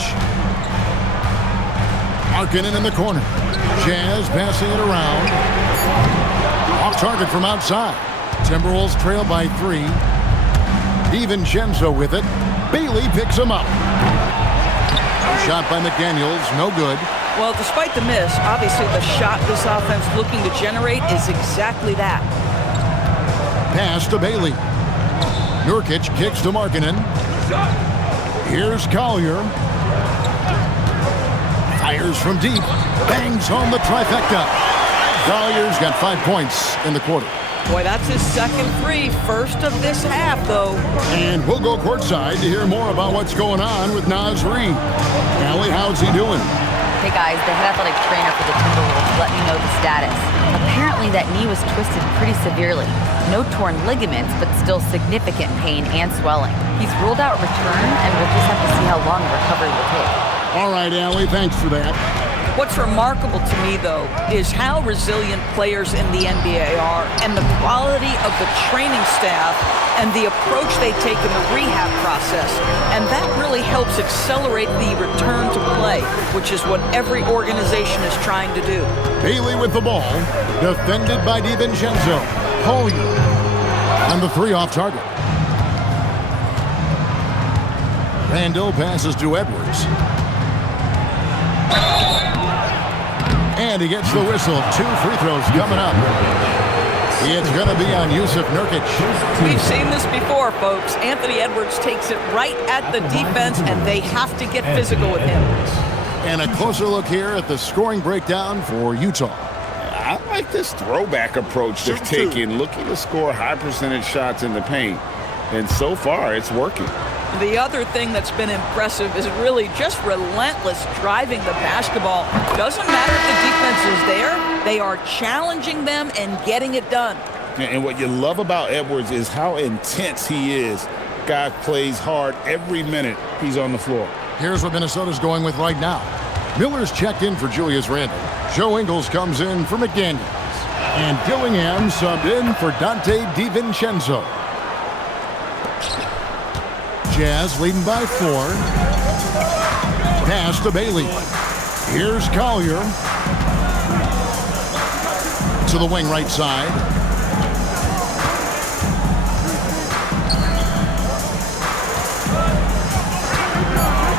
Markkanen in the corner. Jazz passing it around. Off target from outside. Timberwolves trail by 3. DiVincenzo with it. Bailey picks him up. Shot by McDaniels, no good. Well, despite the miss, obviously the shot this offense looking to generate is exactly that. Pass to Bailey. Nurkic kicks to Markkanen. Here's Collier. Fires from deep. Bangs home the trifecta. Collier's got 5 points in the quarter. Boy, that's his second three. First of this half, though. And we'll go courtside to hear more about what's going on with Naz Reid. Allie, how's he doing? Hey guys, the head athletic trainer for the Timberwolves let me know the status. Apparently that knee was twisted pretty severely. No torn ligaments, but still significant pain and swelling. He's ruled out return, and we'll just have to see how long recovery will take. All right, Allie, thanks for that. What's remarkable to me, though, is how resilient players in the NBA are and the quality of the training staff and the approach they take in the rehab process. And that really helps accelerate the return to play, which is what every organization is trying to do. Bailey with the ball, defended by DiVincenzo. Collier on the three off target. Randall passes to Edwards. And he gets the whistle. 2 free throws coming up. It's going to be on Yusuf Nurkic. We've seen this before, folks. Anthony Edwards takes it right at the defense, and they have to get physical with him. And a closer look here at the scoring breakdown for Utah. I like this throwback approach they're taking, looking to score high percentage shots in the paint. And so far, it's working. The other thing that's been impressive is really just relentless driving the basketball. Doesn't matter if the defense is there. They are challenging them and getting it done. And what you love about Edwards is how intense he is. Guy plays hard every minute he's on the floor. Here's what Minnesota's going with right now. Miller's checked in for Julius Randle. Joe Ingles comes in for McDaniels. And Dillingham subbed in for Dante DiVincenzo. Jazz leading by 4. Pass to Bailey. Here's Collier. To the wing right side.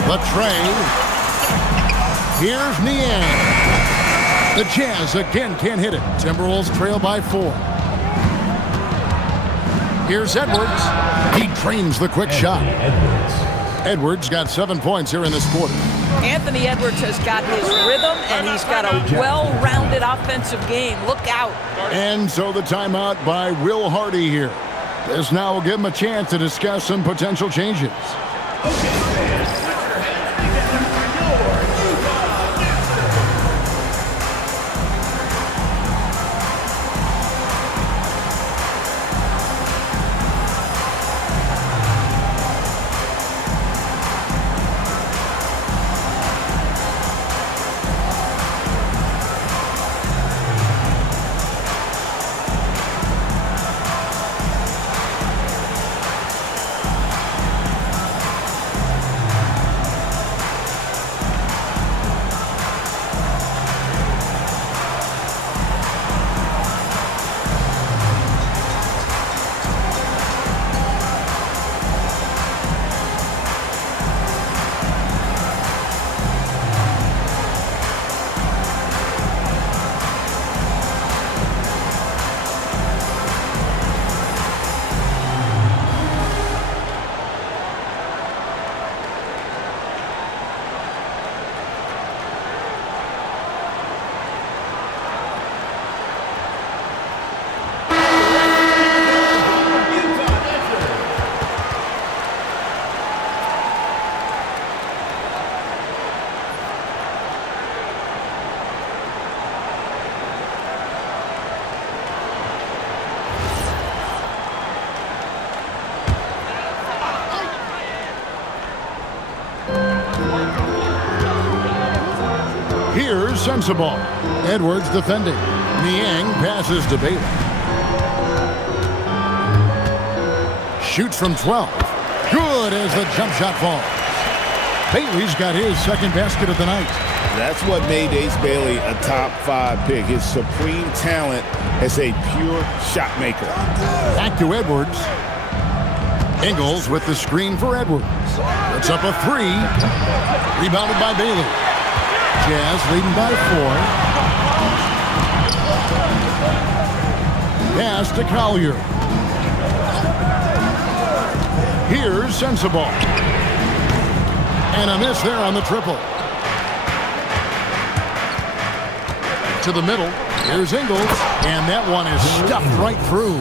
Latre. Here's Niang. The Jazz again can't hit it. Timberwolves trail by 4. Here's Edwards. He trains the quick shot. Edwards got 7 points here in this quarter. Anthony Edwards has got his rhythm, and he's got a well-rounded offensive game. Look out. And so the timeout by Will Hardy here. This now will give him a chance to discuss some potential changes. Here's Sensible. Edwards defending. Niang passes to Bailey. Shoots from 12. Good as the jump shot falls. Bailey's got his second basket of the night. That's what made Ace Bailey a top 5 pick. His supreme talent as a pure shot maker. Back to Edwards. Ingles with the screen for Edwards. Puts up a 3. Rebounded by Bailey. Jazz leading by 4. Pass to Collier. Here's Sensible. And a miss there on the triple. to the middle. Here's Ingles, and that one is stuffed right through.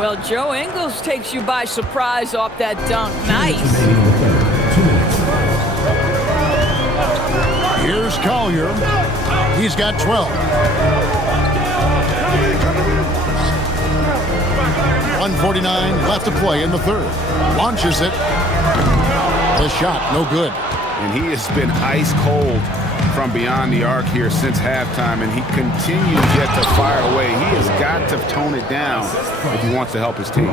Well, Joe Ingles takes you by surprise off that dunk. Nice. Here's Collier. He's got 12. 1:49 left to play in the third. Launches it. The shot, no good. And he has been ice cold from beyond the arc here since halftime, and he continues yet to fire away. He has got to tone it down if he wants to help his team.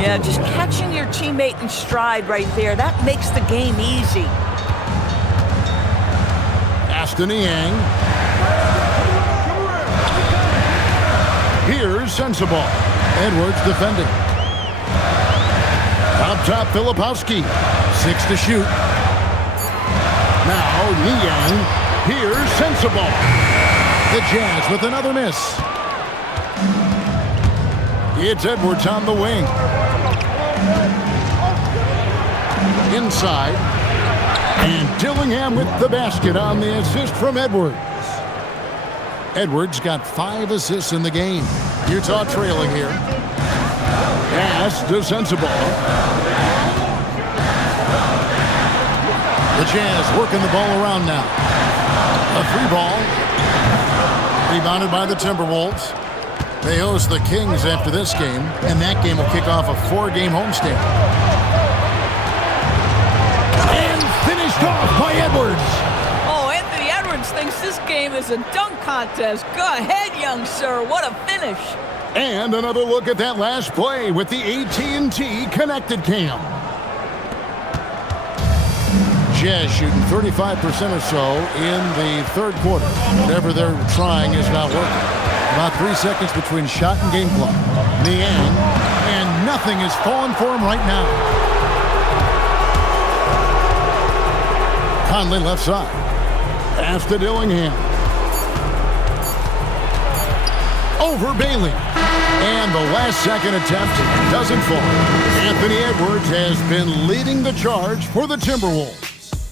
Yeah, just catching your teammate in stride right there, that makes the game easy. Aston Yang. Here's Sensabaugh. Edwards defending. Up top, Filipowski. 6 to shoot. Now, Niang. Here's Sensabaugh. The Jazz with another miss. It's Edwards on the wing. Inside. And Dillingham with the basket on the assist from Edwards. Edwards got 5 assists in the game. Utah trailing here. Pass to Sensabaugh. The Jazz working the ball around now. A free ball. Rebounded by the Timberwolves. They host the Kings after this game, and that game will kick off a 4-game homestand. And finished off by Edwards. Oh, Anthony Edwards thinks this game is a dunk contest. Go ahead, young sir. What a finish. And another look at that last play with the AT&T Connected Cam. Jazz shooting 35% or so in the third quarter. Whatever they're trying is not working. About 3 seconds between shot and game clock. Niang, and nothing is falling for him right now. Conley left side. Pass to Dillingham. Over Bailey. And the last second attempt doesn't fall. Anthony Edwards has been leading the charge for the Timberwolves.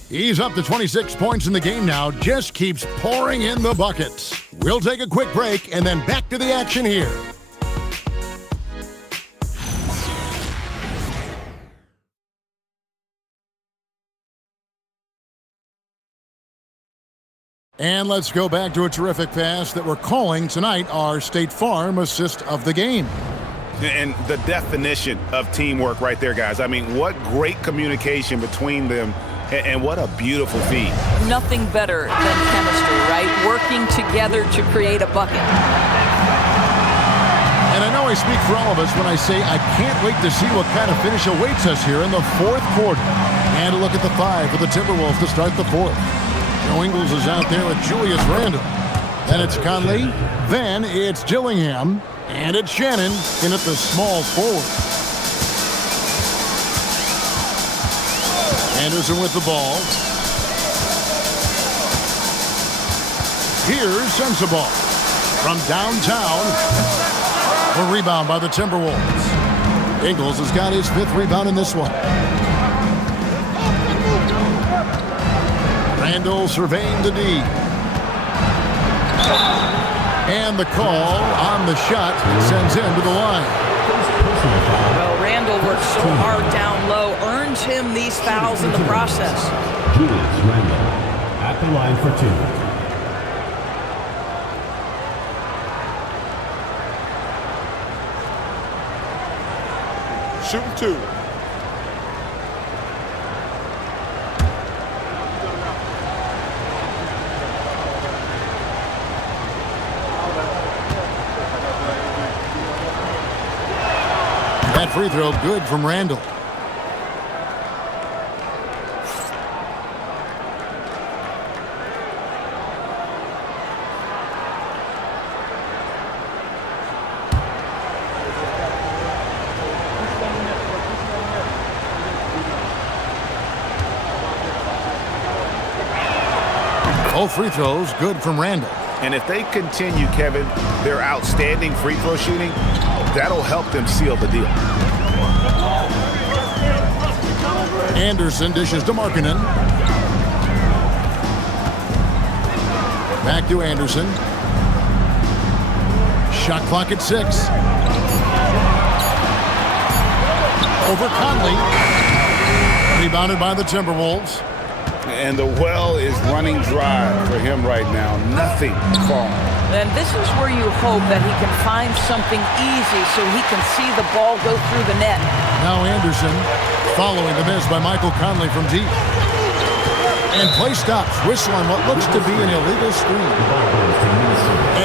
He's up to 26 points in the game now, just keeps pouring in the buckets. We'll take a quick break and then back to the action here. And let's go back to a terrific pass that we're calling tonight our State Farm assist of the game. And the definition of teamwork right there, guys. I mean, what great communication between them, and what a beautiful feed. Nothing better than chemistry, right? Working together to create a bucket. And I know I speak for all of us when I say I can't wait to see what kind of finish awaits us here in the fourth quarter. And a look at the 5 for the Timberwolves to start the fourth. Joe Ingles is out there with Julius Randle. Then it's Conley. Then it's Dillingham. And it's Shannon in at the small forward. Anderson with the ball. Here's Sensabaugh from downtown. A rebound by the Timberwolves. Ingles has got his 5th rebound in this one. Randle surveying the D. And the call on the shot sends him to the line. Well, Randle works so hard down low, earns him these fouls in the process. Julius Randle at the line for 2. Shooting 2. That free throw good from Randle. All free throws good from Randle. And if they continue, Kevin, their outstanding free throw shooting, that'll help them seal the deal. Anderson dishes to Markkanen. Back to Anderson. Shot clock at 6. Over Conley. Rebounded by the Timberwolves. And the well is running dry for him right now. Nothing falling. And this is where you hope that he can find something easy so he can see the ball go through the net. Now Anderson following the miss by Michael Conley from deep. And play stops. Whistle on what looks to be an illegal screen.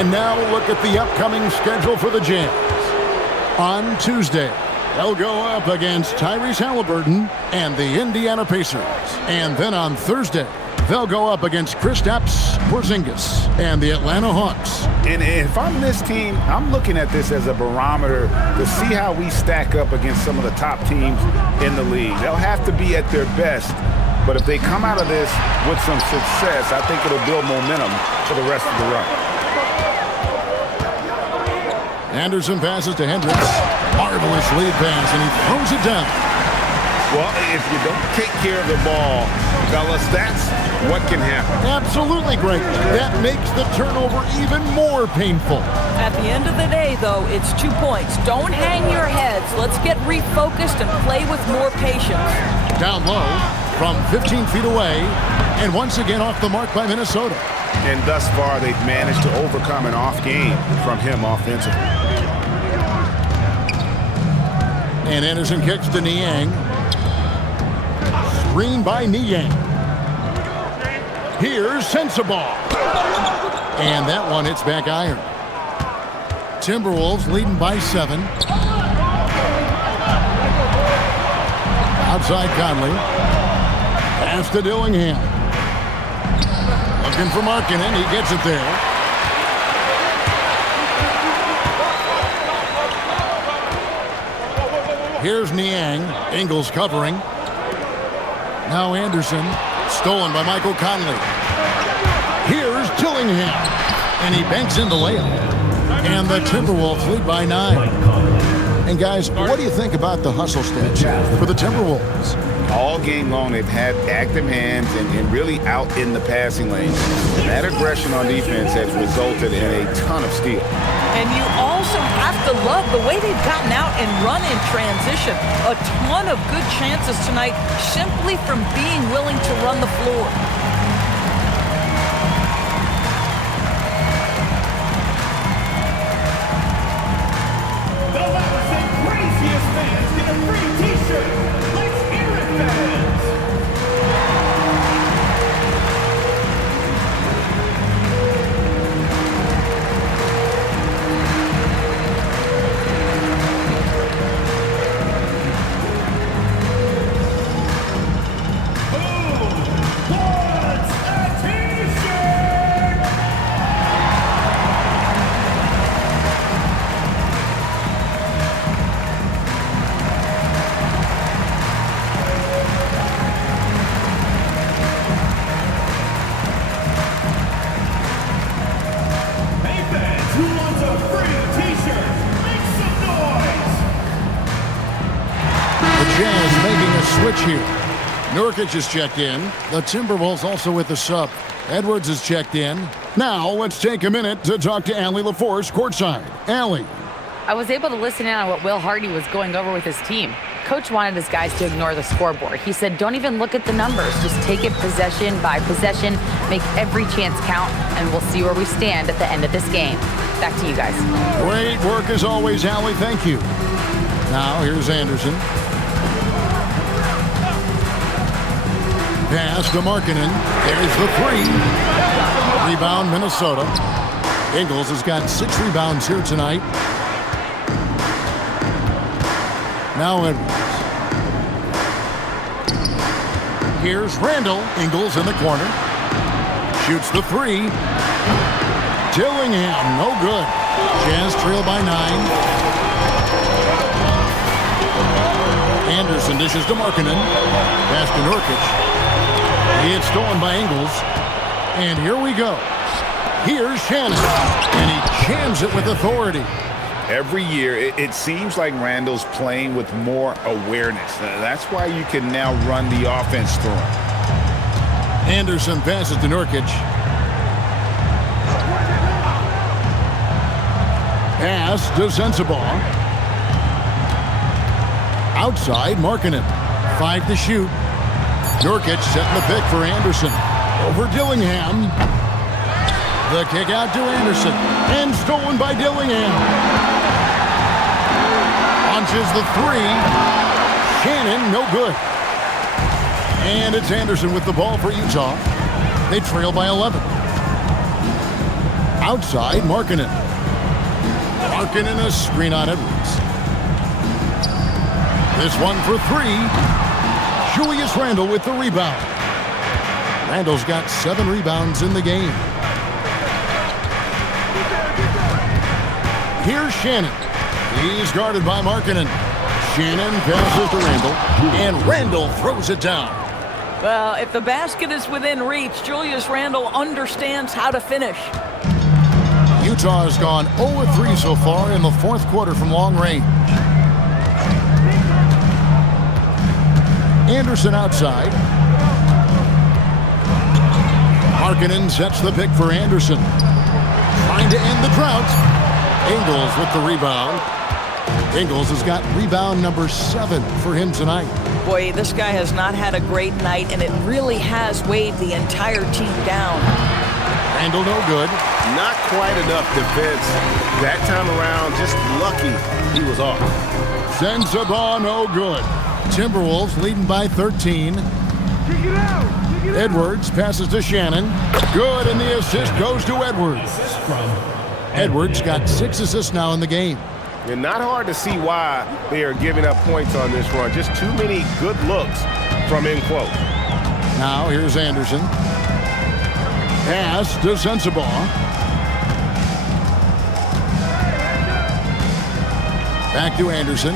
And now look at the upcoming schedule for the Jazz. On Tuesday, they'll go up against Tyrese Halliburton and the Indiana Pacers. And then on Thursday, they'll go up against Kristaps Porzingis and the Atlanta Hawks. And if I'm this team, I'm looking at this as a barometer to see how we stack up against some of the top teams in the league. They'll have to be at their best, but if they come out of this with some success, I think it'll build momentum for the rest of the run. Anderson passes to Hendricks. Marvelous lead pass, and he throws it down. Well, if you don't take care of the ball, fellas, that's what can happen. Absolutely great. That makes the turnover even more painful. At the end of the day, though, it's 2 points. Don't hang your heads. Let's get refocused and play with more patience. Down low from 15 feet away, and once again off the mark by Minnesota. And thus far, they've managed to overcome an off game from him offensively. And Anderson kicks to Niang. Screen by Niang. Here's Sensabaugh. And that one hits back iron. Timberwolves leading by 7. Outside Conley. Pass to Dillingham. Looking for Markkanen. He gets it there. Here's Niang. Ingles covering. Now Anderson. Stolen by Michael Conley. Here's Dillingham. And he banks in the layup. And the Timberwolves lead by 9. And guys, what do you think about the hustle stats for the Timberwolves? All game long, they've had active hands and really out in the passing lane. And that aggression on defense has resulted in a ton of steals. And you also have to love the way they've gotten out and run in transition. A ton of good chances tonight simply from being willing to run the floor. Here. Nurkic is checked in. The Timberwolves also with the sub. Edwards is checked in. Now let's take a minute to talk to Allie LaForce courtside. Allie. I was able to listen in on what Will Hardy was going over with his team. Coach wanted his guys to ignore the scoreboard. He said, don't even look at the numbers. Just take it possession by possession. Make every chance count, and we'll see where we stand at the end of this game. Back to you guys. Great work as always, Allie. Thank you. Now here's Anderson. Pass to Markkanen. There's the 3. Rebound, Minnesota. Ingles has got 6 rebounds here tonight. Now Edwards. Here's Randall. Ingles in the corner. Shoots the 3. Dillingham, no good. Jazz trail by 9. Anderson dishes to Markkanen. Pass to Nurkic. It's stolen by Ingles. And here we go. Here's Shannon. And he jams it with authority. Every year, it seems like Randall's playing with more awareness. That's why you can now run the offense through him. Anderson passes to Nurkic. Pass to Sensabaugh. Outside, Markkanen. 5 to shoot. Nurkic setting the pick for Anderson. Over Dillingham. The kick out to Anderson. And stolen by Dillingham. Launches the 3. Shannon, no good. And it's Anderson with the ball for Utah. They trail by 11. Outside, Markkanen. Markkanen a screen on Edwards. This one for 3. Julius Randle with the rebound. Randle's got 7 rebounds in the game. Here's Shannon. He's guarded by Markkanen. Shannon passes to Randle, and Randle throws it down. Well, if the basket is within reach, Julius Randle understands how to finish. Utah has gone 0-3 so far in the fourth quarter from long range. Anderson outside. Markkanen sets the pick for Anderson. Trying to end the drought. Ingles with the rebound. Ingles has got rebound number 7 for him tonight. Boy, this guy has not had a great night, and it really has weighed the entire team down. Randle no good. Not quite enough defense. That time around, just lucky he was off. Sensabaugh no good. Timberwolves leading by 13. Edwards passes to Shannon. Good, and the assist goes to Edwards. Edwards got 6 assists now in the game. And not hard to see why they are giving up points on this run. Just too many good looks from in close. Now here's Anderson. Pass to Sensabaugh. Back to Anderson.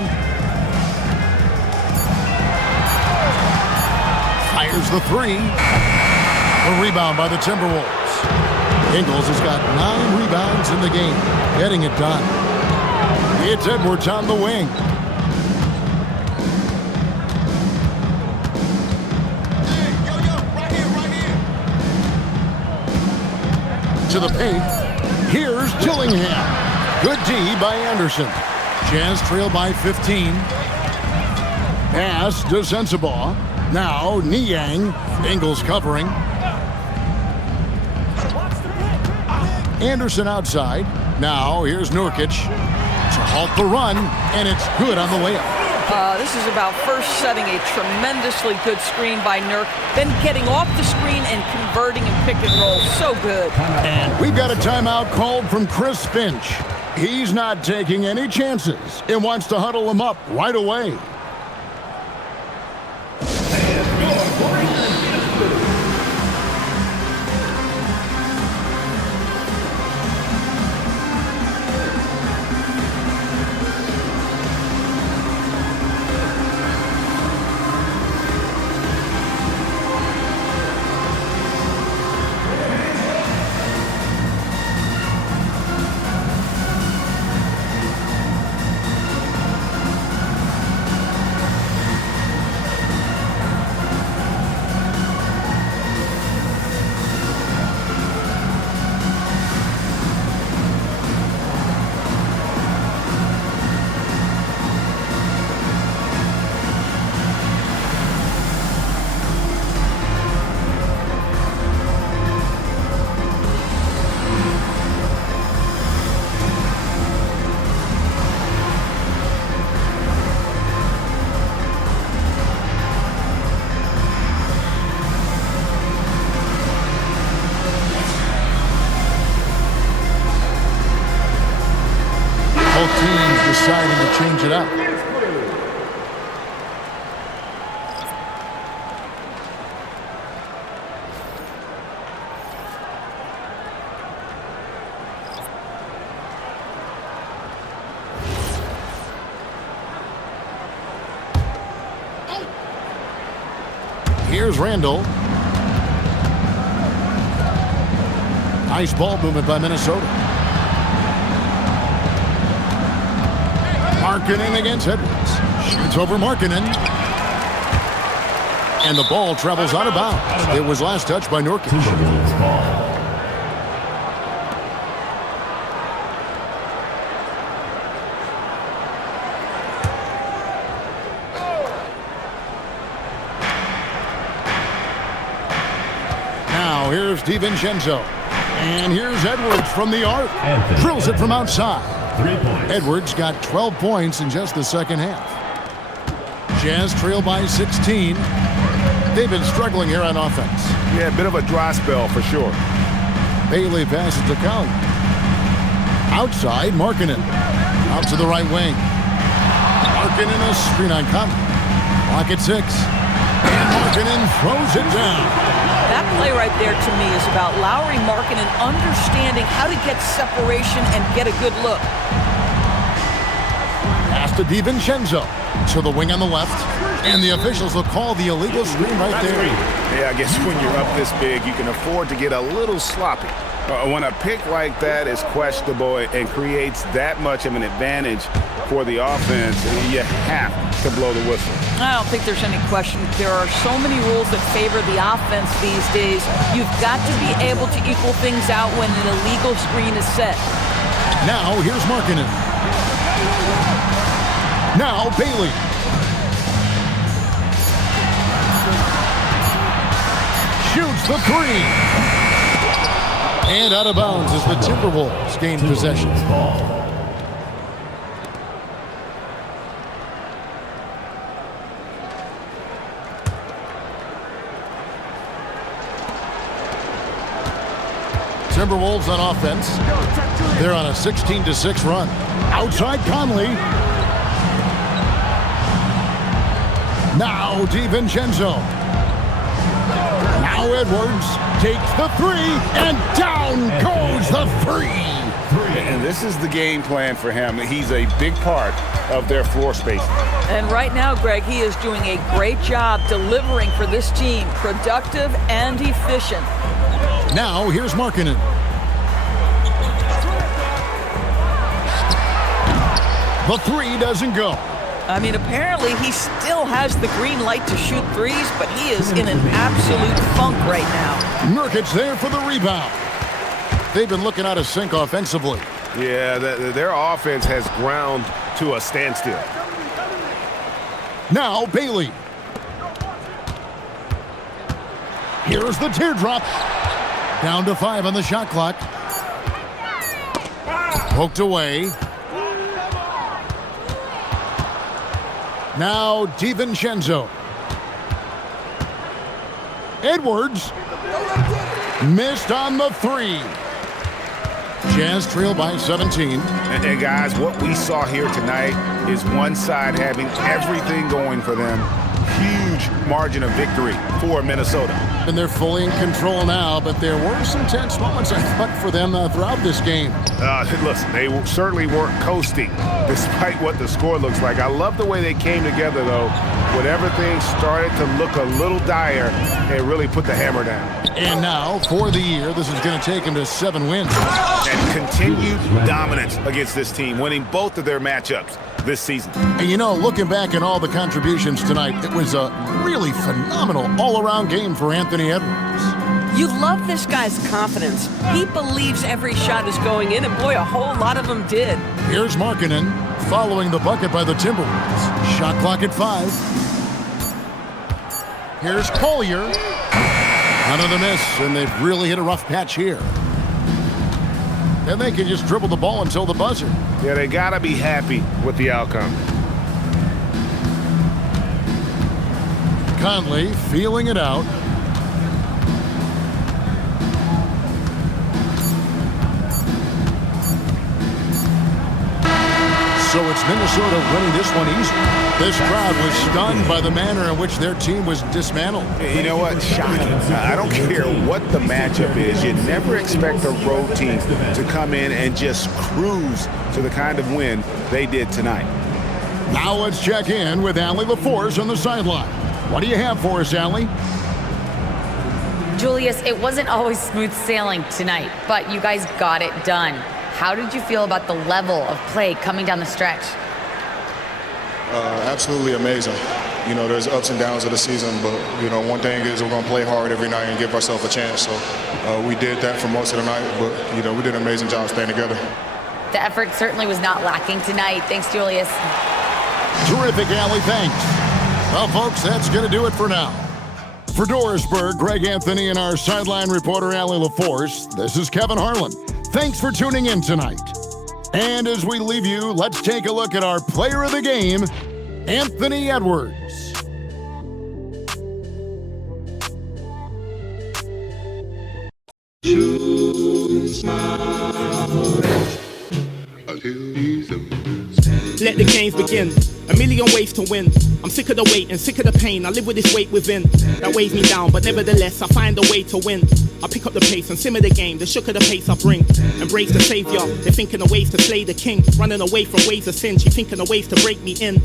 Fires the 3. A rebound by the Timberwolves. Ingles has got 9 rebounds in the game, getting it done. It's Edwards on the wing. To the paint. Here's Dillingham. Good D by Anderson. Jazz trail by 15. Pass to Sensabaugh. Now Niang. Ingles covering. Anderson outside. Now here's Nurkic to halt the run, and it's good on the layup. This is about first setting a tremendously good screen by Nurk, then getting off the screen and converting and pick and roll. So good. And we've got a timeout called from Chris Finch. He's not taking any chances and wants to huddle him up right away. Deciding to change it up. Here's Randle. Nice ball movement by Minnesota. Markkanen against Edwards. Shoots over Markkanen. And the ball travels out of bounds. It was last touched by Nurkic. DiVincenzo. And here's Edwards from the arc. Drills it from outside. 3 points. Edwards got 12 points in just the second half. Jazz trail by 16. They've been struggling here on offense. Yeah, a bit of a dry spell for sure. Bailey passes to Collier. Outside, Markkanen. Out to the right wing. Markkanen a screen on Conley. Clock at 6. And Markkanen throws it down. That play right there to me is about Lauri Markkanen understanding how to get separation and get a good look. Pass to DiVincenzo. To the wing on the left. And the officials will call the illegal screen right there. Yeah, I guess when you're up this big, you can afford to get a little sloppy. When a pick like that is questionable and creates that much of an advantage for the offense, you have to blow the whistle. I don't think there's any question. There are so many rules that favor the offense these days. You've got to be able to equal things out when an illegal screen is set. Now, here's Markkanen. Now, Bailey. Shoots the three. And out of bounds as the Timberwolves gain possession. Timberwolves on offense. They're on a 16-6 run. Outside Conley. Now DiVincenzo. Now Edwards takes the three, and down goes the three. And this is the game plan for him. He's a big part of their floor space. And right now, Greg, he is doing a great job delivering for this team, productive and efficient. Now here's Markkanen. The three doesn't go. I mean, apparently he still has the green light to shoot threes, but he is in an absolute funk right now. Nurkic there for the rebound. They've been looking out of sync offensively. Yeah, their offense has ground to a standstill. Now Bailey. Here's the teardrop. Down to 5 on the shot clock. Poked away. Now DiVincenzo. Edwards. Missed on the three. Jazz trail by 17. And guys, what we saw here tonight is one side having everything going for them. Huge margin of victory for Minnesota. And they're fully in control now, but there were some tense moments, I thought, for them throughout this game. Listen, they certainly weren't coasting, despite what the score looks like. I love the way they came together, though. When everything started to look a little dire, they really put the hammer down. And now, for the year, this is going to take them to 7 wins. And continued dominance against this team, winning both of their matchups this season. And you know, looking back at all the contributions tonight, it was a really phenomenal all-around game for Anthony Edwards. You love this guy's confidence. He believes every shot is going in, and boy, a whole lot of them did. Here's Markkanen following the bucket by the Timberwolves. Shot clock at 5. Here's Collier. Another miss, and they've really hit a rough patch here. And they can just dribble the ball until the buzzer. Yeah, they got to be happy with the outcome. Conley feeling it out. So it's Minnesota winning this one easily. This crowd was stunned by the manner in which their team was dismantled. You know what? Shocking. I don't care what the matchup is. You never expect a road team to come in and just cruise to the kind of win they did tonight. Now let's check in with Allie LaForce on the sideline. What do you have for us, Allie? Julius, it wasn't always smooth sailing tonight, but you guys got it done. How did you feel about the level of play coming down the stretch? Absolutely amazing. You know, there's ups and downs of the season, but, you know, one thing is we're going to play hard every night and give ourselves a chance. So we did that for most of the night, but, you know, we did an amazing job staying together. The effort certainly was not lacking tonight. Thanks, Julius. Terrific, Allie. Thanks. Well, folks, that's going to do it for now. For Dorisburg, Greg Anthony, and our sideline reporter, Allie LaForce, this is Kevin Harlan. Thanks for tuning in tonight. And as we leave you, let's take a look at our player of the game, Anthony Edwards. Let the games begin. A million ways to win. I'm sick of the wait and sick of the pain. I live with this weight within that weighs me down, but nevertheless I find a way to win. I pick up the pace and simmer the game. The shook of the pace I bring. Embrace the savior. They're thinking of ways to slay the king. Running away from ways of sin. She thinking of ways to break me in.